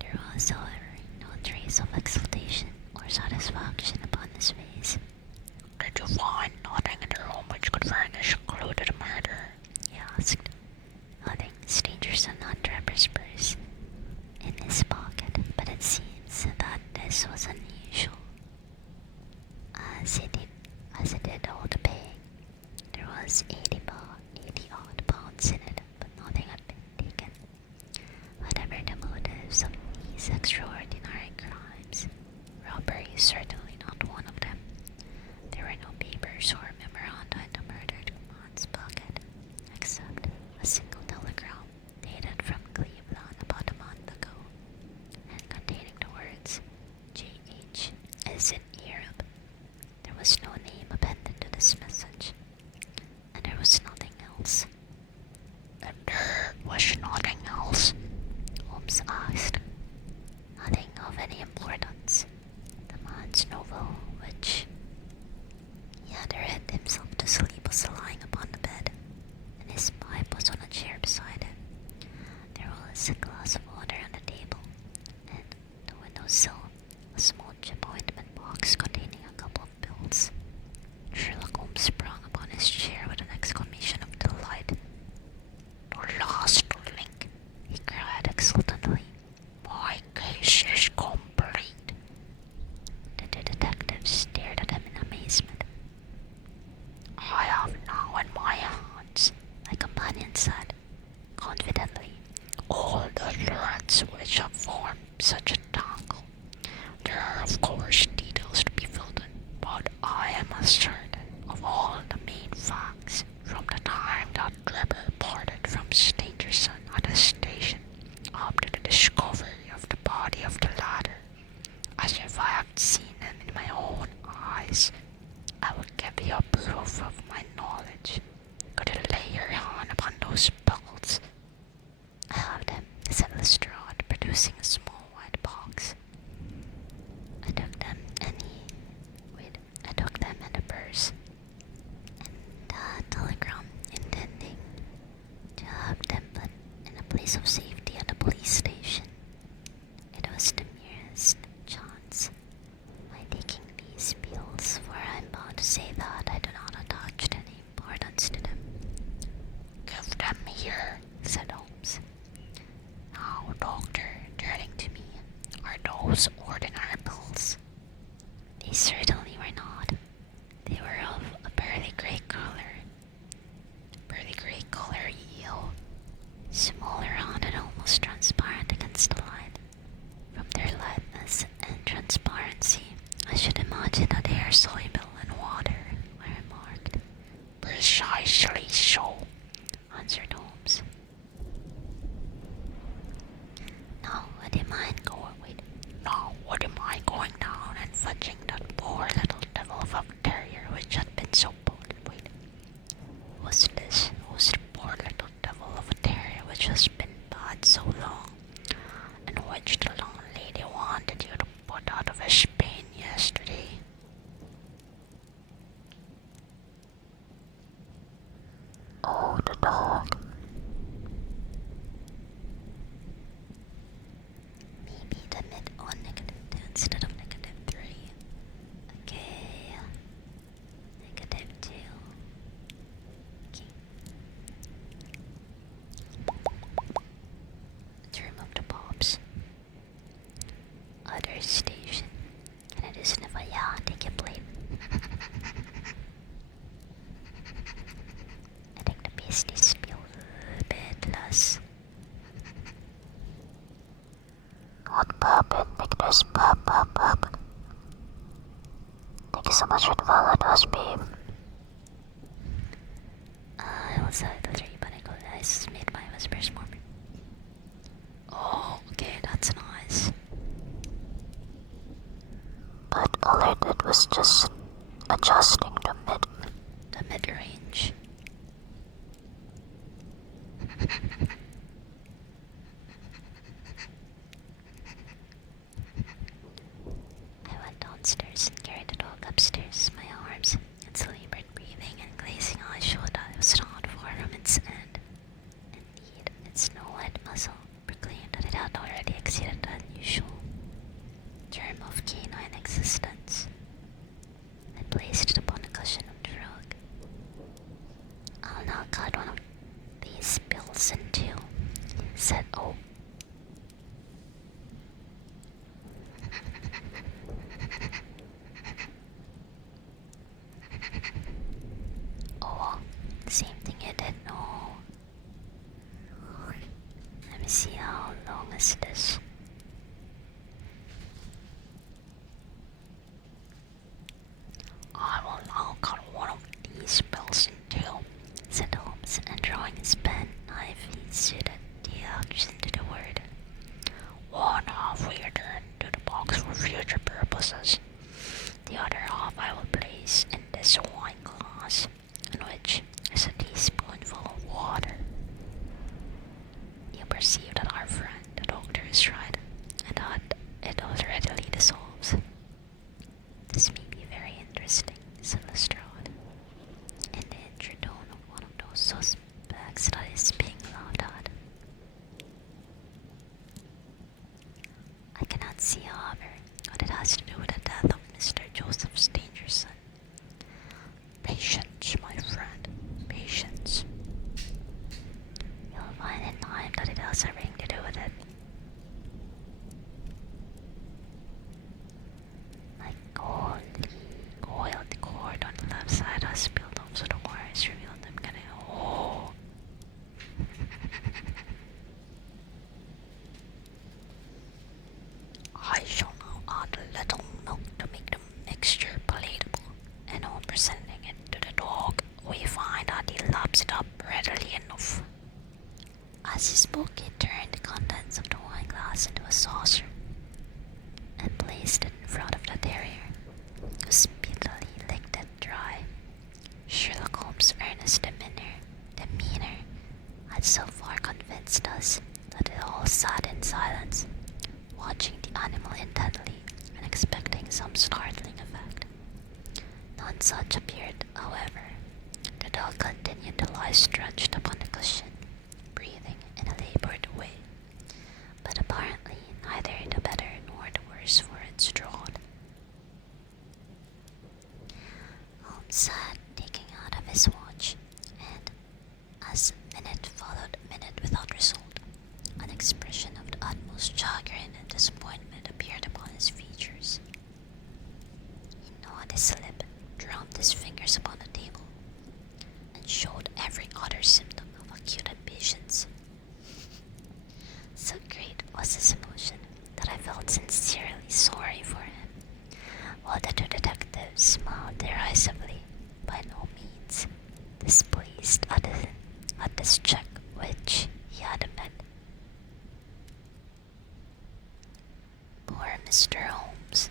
There was, however, no trace of exultation or satisfaction upon his face. Did you find nothing in the room which could furnish a clue to the murder? He asked. Nothing. Stangerson had Trevor's purse in his pocket, but it seems that this was unusual. As it did all the paying, there was 80 odd pounds in it, but nothing had been taken. Whatever the motives of these extraordinary crimes, robbery is certainly not one of them. There were no papers or memoranda in the murdered man's pocket, except a single telegram dated from Cleveland about a month ago, and containing the words, J.H. is in Europe. There was no name appended to this message, and there was nothing else. And there was nothing else. Holmes asked. Nothing of any importance. The man's novel, which he had read himself to sleep, was lying upon the bed, and his pipe was on a chair beside him. There was a glass of water on the table, and the windowsill, a small chip ointment box containing a couple of pills. Sherlock Holmes sprang upon his chair with an exclamation of delight. The last link. He cried exultantly. My case is complete. The detective stared at him in amazement. I have now in my hands, My companion said, confidently, all the threads which have formed such a tangle. There are of course details to be filled in, but I am as certain of all the main facts from the time that Trevor parted from Stangerson at the station up to the discovery of the body of the latter, as if I had seen him in my own eyes. I will give you a proof of my knowledge. Could you lay your hand upon those pills? I have them, said Lestrade, producing a small white box. I took them and the purse, and the telegram, intending to have them put in a place of safety at the police station. It was the merest chance, my soluble in water, I remarked. Precisely so, answered Holmes. Now, would you mind going down and fetching that poor little devil of a terrier which had been so bold? Wait, was the poor little devil of a terrier which has been bad so long, and which the landlady wanted you to put out of his pain yesterday? Oh, the dog. maybe the mid or -2 instead of -3? Okay, -2. Okay. To remove the pops. Other station. Can I do sniff a yeah, take a plate? I think the paste needs to be a little bit less. What puppet? Make this pup. Thank you so much for following us, babe. I also had the 3, but I just made my whispers more. Oh, okay, that's nice. But all I did was just adjusting the mid-range. I went downstairs and carried the dog upstairs. My arms, its labored breathing and glazing eyes showed that it was not far from its end. Indeed, its snow-white muzzle proclaimed that it had already exceeded the unusual term of canine existence. I placed it upon a cushion of the rug. I'll now cut one of these pills in 2, said O. Oh, same thing you did, no. Let me see, how long is this? I will now cut one of these pills in 2, said Holmes, and drawing his pen knife, he suited the action to the word. One half we return to the box for future purposes. The other half I will place in this wine glass, in which is a teaspoonful of water. You perceive that our friend, the doctor, is right, and that it readily dissolves. This may be very interesting, said Lestrade, in the introdone of one of those suspects that is being laughed at. I cannot see, however, what it has to do with the death of Mr. Joseph Stangerson. Patience, my friend, patience. You'll find in time that it has everything to do with it. Like coiled cord on the left side has spilled off, so the wires revealed them getting I shall now add a little milk to make the mixture palatable, and on presenting it to the dog, we find that he laps it up readily enough. As he spoke, he turned the contents of the wine glass into a saucer and placed it in front of the terrier, who speedily licked it dry. Sherlock Holmes' earnest demeanor had so far convinced us that they all sat in silence, watching the animal intently and expecting some startling effect. None such appeared, however. The dog continued to lie stretched upon the cushion, breathing in a labored way, but apparently neither the better nor the worse for its draught. Holmes sat, taking out of his watch, and as minute followed minute without result, an expression of the utmost chagrin and disappointment appeared upon his features. He gnawed his lip, drummed his fingers upon the table, and showed every other symptom of acute impatience. So great was his emotion that I felt sincerely sorry for him, while the 2 detectives smiled status check, which he had met. Poor Mr. Holmes.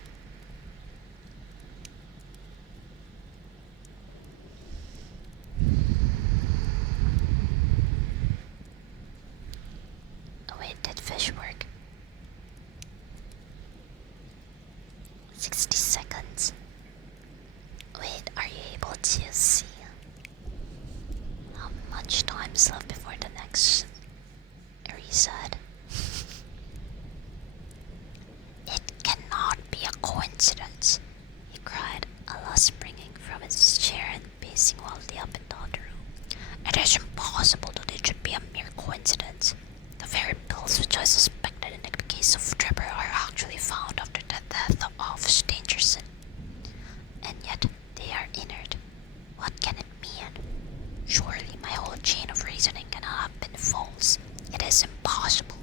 Oh wait, did fish work? 60 seconds. Wait, are you able to see how much time is left before the next reset? It cannot be a coincidence, he cried, Allah springing from his chair and pacing wildly up and down the room. It is impossible that it should be a mere coincidence. The very pills which I suspected in the case of Trevor are actually found after the death of Stangerson. And yet they are inert. What can it mean? Surely my whole chain of reasoning cannot have been false. It is impossible.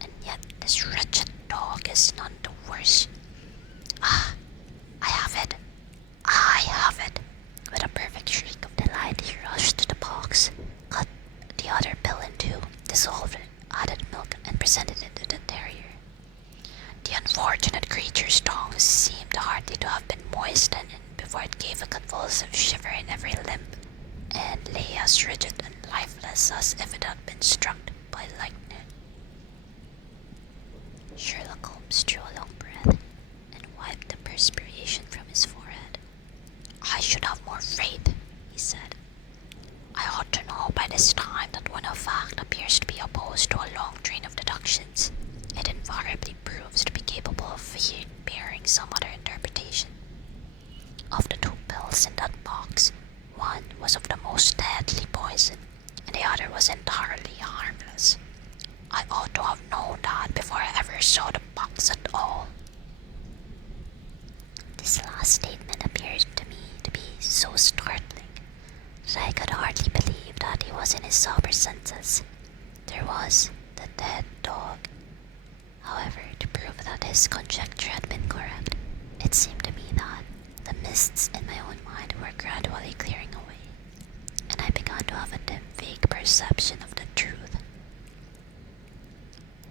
And yet this wretched dog is none the worse. Ah, I have it. I have it. With a perfect shriek of delight, he rushed to the box, cut the other pill in two, dissolved it, added milk, and presented it to the terrier. The unfortunate creature's tongue seemed hardly to have been moistened before it gave a convulsive shiver in every limb, and lay as rigid and lifeless as if it had been struck by lightning. Sherlock Holmes drew a long breath and wiped the perspiration from his forehead. I should have more faith, he said. I ought to know by this time that when a fact appears to be opposed to a long train of deductions, it invariably proves to be capable of bearing some other interpretation. Of the two pills in that box, one was of the most deadly poison, and the other was entirely harmless. I ought to have known that before I ever saw the box at all. This last statement appeared to me to be so startling that I could hardly believe that he was in his sober senses. There was the dead dog. However, to prove that his conjecture had been correct, it seemed to me that the mists in my own mind were gradually clearing away, and I began to have a dim, vague perception of the truth.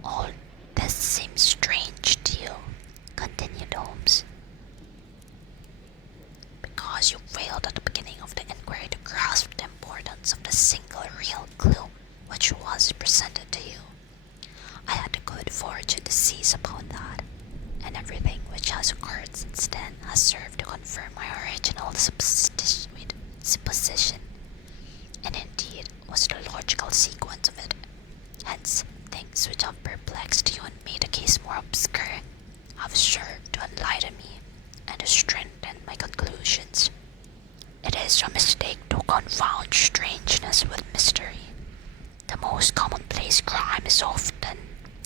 All this seems strange to you, continued Holmes, because you failed at the beginning of the inquiry to grasp the importance of the single real clue which was presented to you. I had the good fortune to seize upon that, and everything which has occurred since then has served to confirm my original supposition, and indeed was the logical sequence of it. Hence, things which have perplexed you and made the case more obscure have served to enlighten me and to strengthen my conclusions. It is a mistake to confound strangeness with mystery. The most commonplace crime is often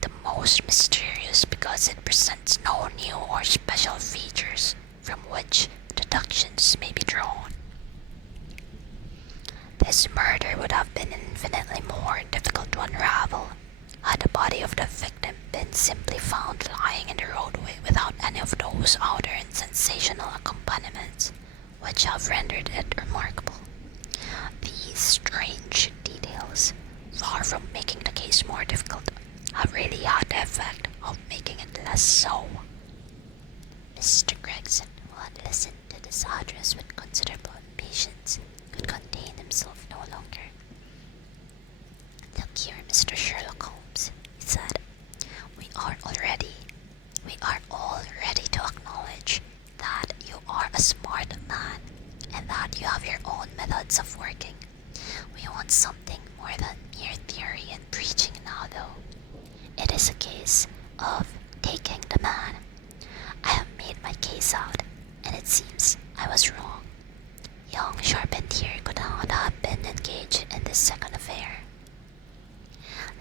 the most mysterious because it presents no new or special features from which deductions may be drawn. This murder would have been infinitely more difficult to unravel had the body of the victim been simply found lying in the roadway without any of those outer and sensational accompaniments which have rendered it remarkable. These strange details, far from making the case more difficult, have really had the effect of making it less so. Mr. Gregson, who had listened to this address with considerable impatience, could contain himself no longer. Look here, Mr. Sherlock Holmes, he said. We are all ready to acknowledge that you are a smart man and that you have your own methods of working. We want something more than mere theory and preaching now, though. It is a case of taking the man. I have made my case out, and it seems I was wrong. Young Charpentier could not have been engaged in this second affair.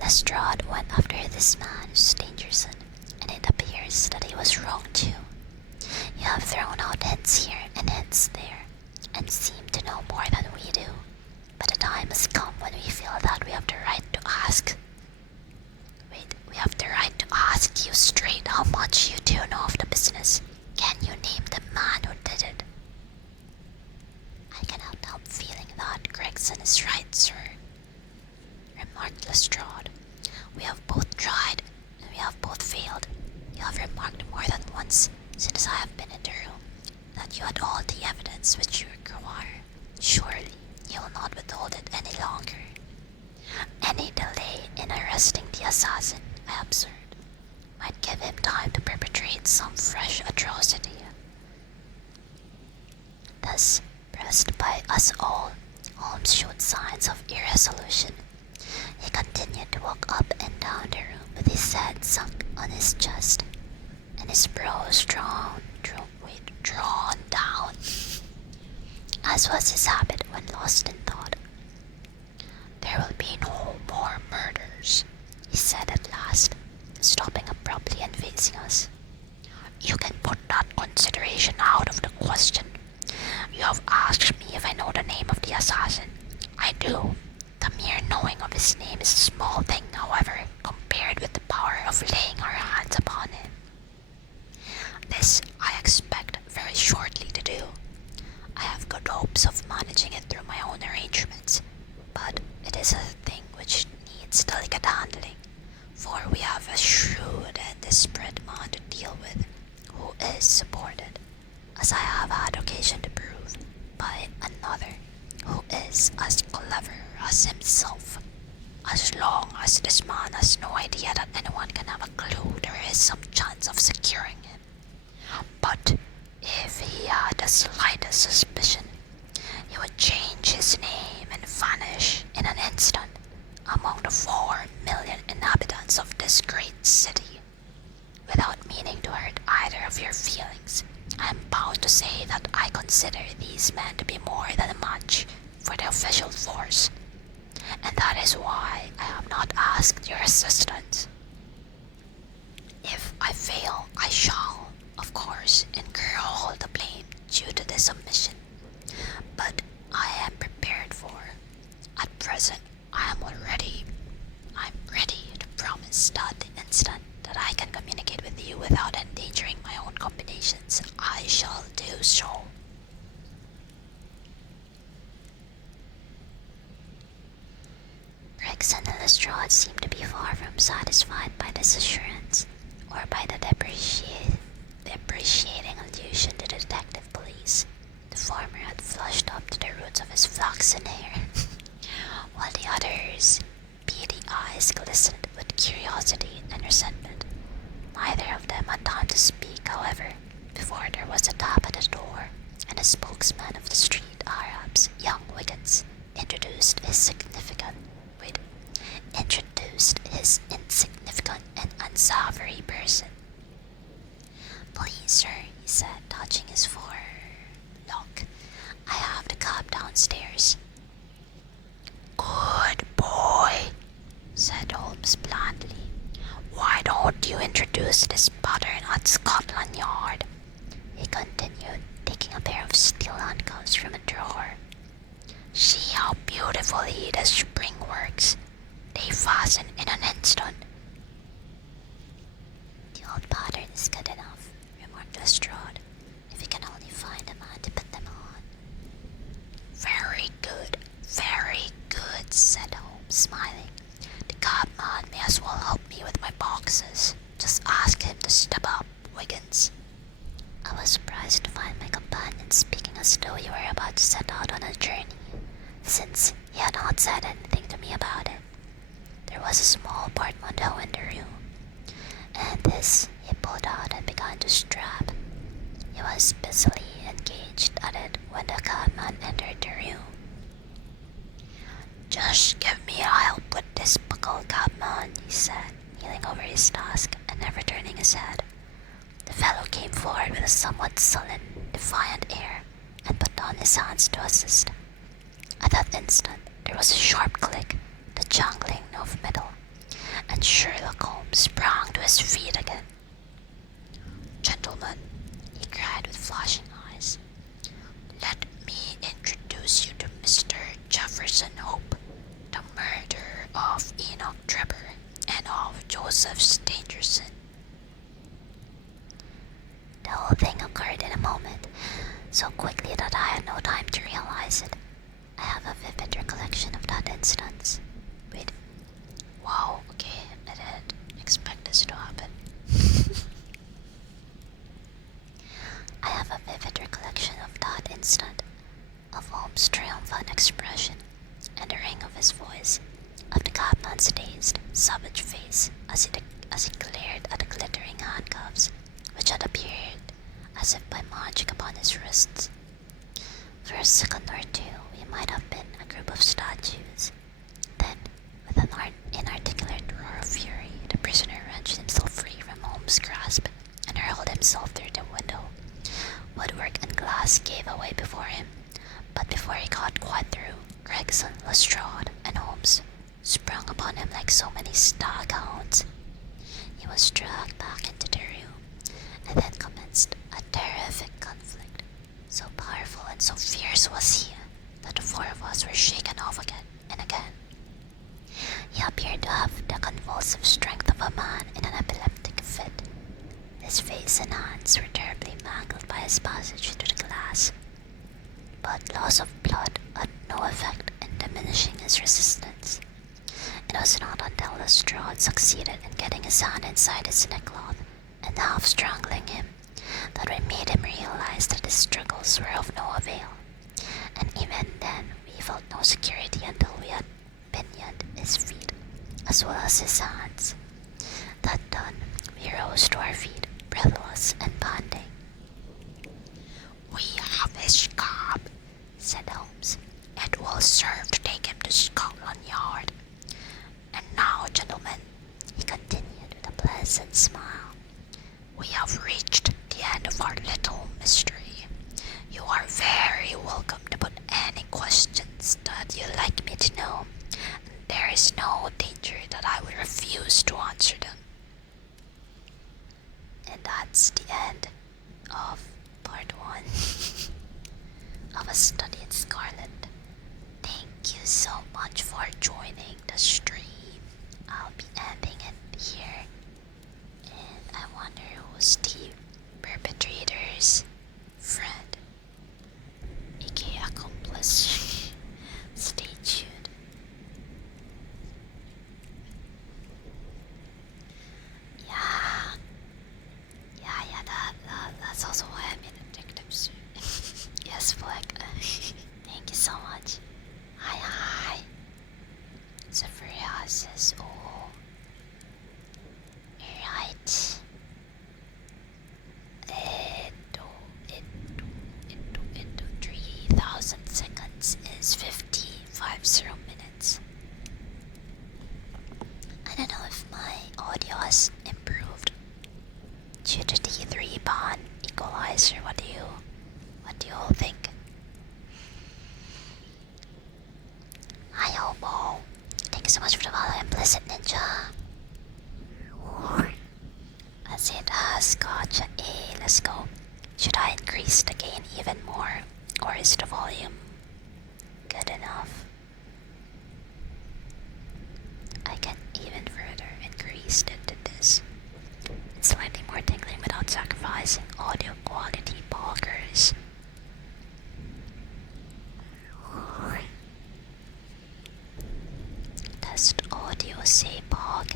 Lestrade went after this man, Stangerson, and it appears that he was wrong too. You have thrown out hints here and hints there, and seem to know more than we do. But the time has come when we feel that we have the right to ask. We have the right to ask you straight how much you do know of the business. Can you name the man who did it? I cannot help feeling that Gregson is right, sir. remarked Lestrade. "We have both tried, and we have both failed. You have remarked more than once, since I have been in the room, that you had all the evidence which you require. Surely you will not withhold it any longer." "Any delay in arresting the assassin," I observed, "might give him time to perpetrate some fresh atrocity." Thus, pressed by us all, Holmes showed signs of irresolution. He continued to walk up and down the room with his head sunk on his chest, and his brows drawn down, as was his habit when lost in thought. "There will be no more murders," he said at last, stopping abruptly and facing us. "You can put that consideration out of the question. You have asked me if I know the name of the assassin. I do. The mere knowing of his name is a small thing, however, compared with the power of laying our hands upon him. This I expect very shortly to do. I have good hopes of managing it through my own arrangements, but it is a thing which needs delicate handling, for we have a shrewd and desperate man to deal with, who is supported, as I have had occasion to prove, by another who is as clever as himself. As long as this man has no idea that anyone can have a clue, there is some chance of securing him. But if he had the slightest suspicion, he would change his name and vanish in an instant among the 4,000,000 inhabitants of this great city. Without meaning to hurt either of your feelings, I am bound to say that I consider these men to be more than a match for the official force, and that is why I have not asked your assistance. If I fail, I shall, of course, incur all the blame due to this omission, but I am prepared for. At present, I'm ready to promise that the instant that I can communicate with you without endangering my own combinations, I shall do so." Briggs and Lestrade seemed to be far from satisfied by this assurance, or by the depreciating allusion to the detective police. The former had flushed up to the roots of his flaxen hair, while the other's beady eyes glistened with curiosity and resentment. Neither of them had time to speak, however, before there was a tap at the door, and the spokesman of the street Arabs, young Wiggins, introduced his insignificant and unsavory person. "Please, sir," he said, touching his forelock, "I have the cab downstairs." "Good boy," said Holmes blandly. "Why don't you introduce this pattern at Scotland Yard?" he continued, taking a pair of steel handcuffs from a drawer. "See how beautifully the spring works. They fasten in an instant." "The old pattern is good enough," remarked Lestrade, "if we can only find a man to put them on." Very good, said Holmes, smiling. "The cabman may as well help me with my boxes. Just ask him to step up, Wiggins." I was surprised to find my companion speaking as though he were about to set out on a journey, since he had not said anything to me about it. There was a small portmanteau in the room, and this he pulled out and began to strap. He was busily engaged at it when the cabman entered the room. "Just give me a help with this buckle, cabman," he said, kneeling over his task and never turning his head. The fellow came forward with a somewhat sullen, defiant air, and put down his hands to assist. At that instant there was a sharp click, the jangling of metal, and Sherlock Holmes sprang to his feet again. "Gentlemen," he cried with flashing eyes, "let me introduce you to Mr. Jefferson Hope, the murderer of Enoch Trevor and of Joseph Stangerson." The whole thing occurred in a moment, so quickly that I had no time to realize it. I have a vivid recollection of that instance, with Wow, okay, I didn't expect this to happen. I have a vivid recollection of that instant, of Holmes' triumphant expression, and the ring of his voice, of the cabman's dazed, savage face as he glared at the glittering handcuffs which had appeared as if by magic upon his wrists. For a second or two, we might have been a group of statues. Then, with an inarticulate roar of fury, the prisoner wrenched himself free from Holmes' grasp and hurled himself through the window. Woodwork and glass gave away before him, but before he got quite through, Gregson, Lestrade, and Holmes sprung upon him like so many staghounds. He was dragged back into the room, and then commenced a terrific conflict. So powerful and so fierce was he that the four of us were shaken off again and again. He appeared to have the convulsive strength of a man in an epileptic fit. His face and hands were terribly mangled by his passage through the glass, but loss of blood had no effect in diminishing his resistance. It was not until Lestrade succeeded in getting his hand inside his neckcloth and half strangling him that we made him realize that his struggles were of no avail, and even then we felt no security until we had pinioned his feet as well as his hands. That done, we rose to our feet, breathless and panting. "We have his cab," said Holmes. "It will serve to take him to Scotland Yard. And now, gentlemen," he continued with a pleasant smile, "we have reached the end of our little mystery. You are very welcome to put any questions that you'd like me to know, and there is no danger that I will refuse to answer them." And that's the end of part 1 of A Study in Scarlet. Thank you so much for joining the stream. I'll be ending it here. And I wonder who's the perpetrator's friend, aka accomplice. Stay tuned. Yeah. That's also why I'm in detectives. Yes, Fleck. Thank you so much. Hi. Zephyr says, oh. Right. Into 3,000 seconds is 50 minutes. I don't know if my audio has improved due to the 3-band equalizer. What do you all think? Hi Hobo. Thank you so much for the follow, Implicit Ninja. That's it, Gotcha. Hey, let's go. Should I increase the gain even more, or is the volume good enough? I can even further increase it to this. It's slightly more tingling without sacrificing audio quality, poggers. Test audio, say pog.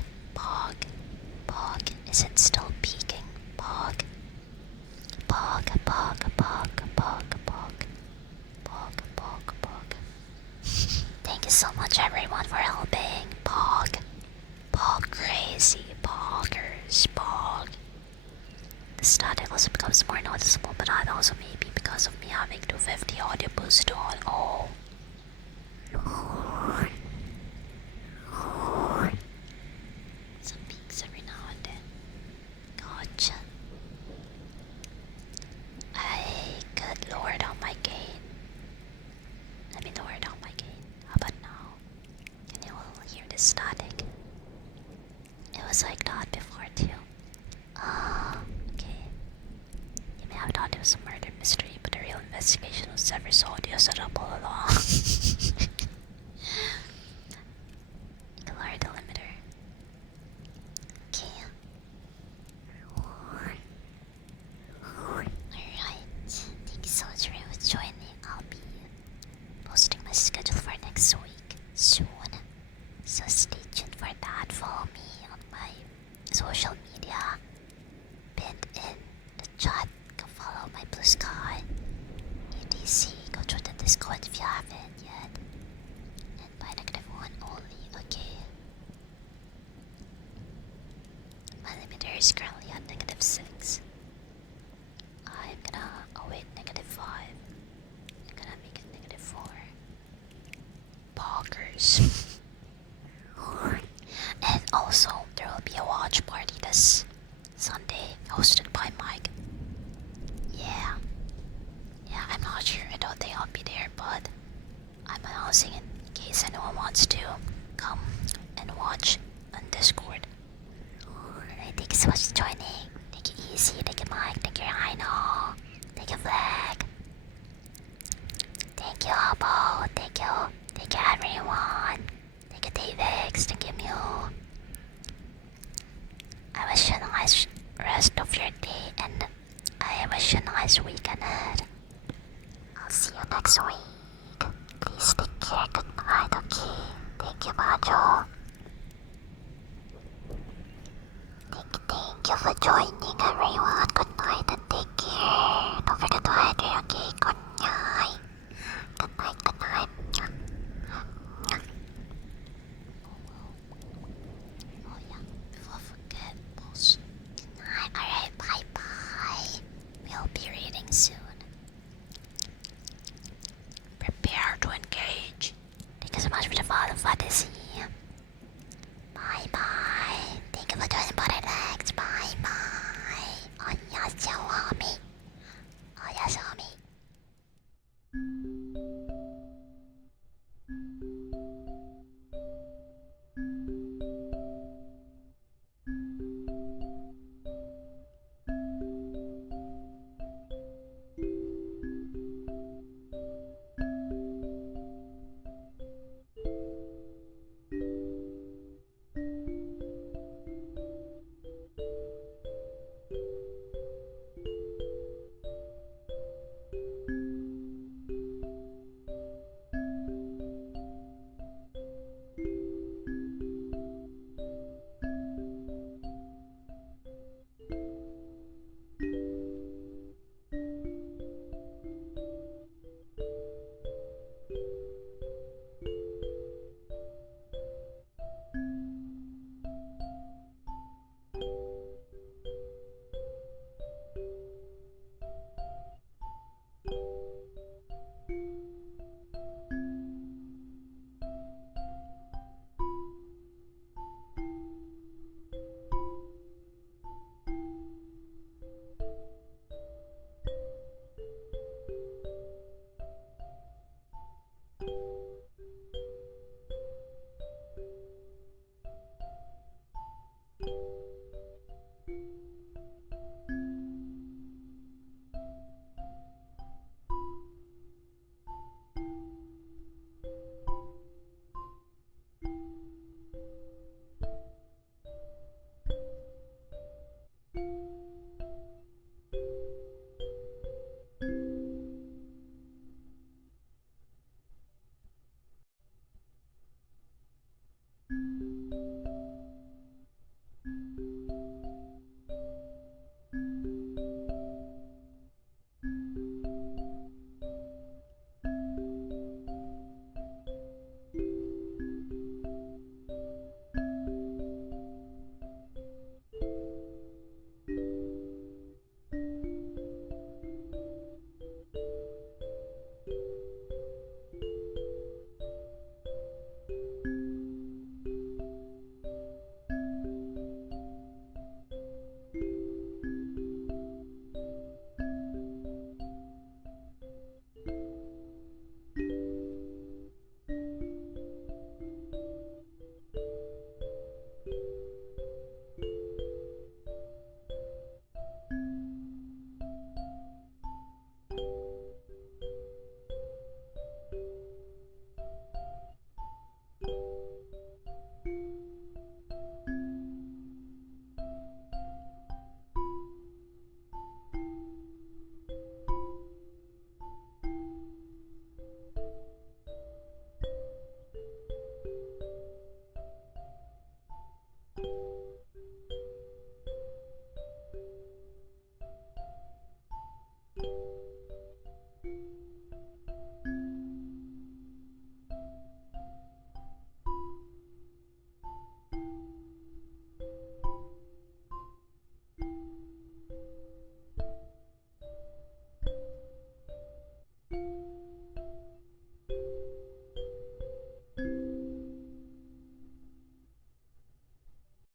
Is it still peaking? Pog. Thank you so much everyone for helping. Pog crazy. Poggers. The static also becomes more noticeable, but that also may be because of me having 250 audio boost on. Oh. Some peaks every now and then. Gotcha. I could lower down my gain. Let me lower down my gain. How about now? Can you all hear the static? It was like that before too. Okay. You may have thought it was a murder mystery, but the real investigation was Zephyr's audio set up all along. You can lower the limiter. Okay. Alright. Thank you so much for joining. I'll be posting my schedule for next week soon. So stay tuned for that. easy. Go to the Discord if you haven't yet. And by -1 only, okay. My limiter is currently at -6. I'm gonna await -5. I'm gonna make it -4. Poggers. And also, there will be a watch party this Sunday, hosted by Mike. Yeah. Yeah, I'm not sure. I don't think I'll be there, but I'm announcing it in case anyone wants to come and watch on Discord. Alright, thank you so much for joining. Take it easy, take it Mike, take your Rhino, take your Flag. Thank you, Hobo, thank you everyone. Thank you, Davix, thank you, Mew. I wish you a nice rest of your day and I wish you a nice week ahead. I'll see you next week. Please take care. Good night, okay? Thank you, Majo. Thank you for joining, everyone. Good night and take care. Don't forget to hydrate, okay?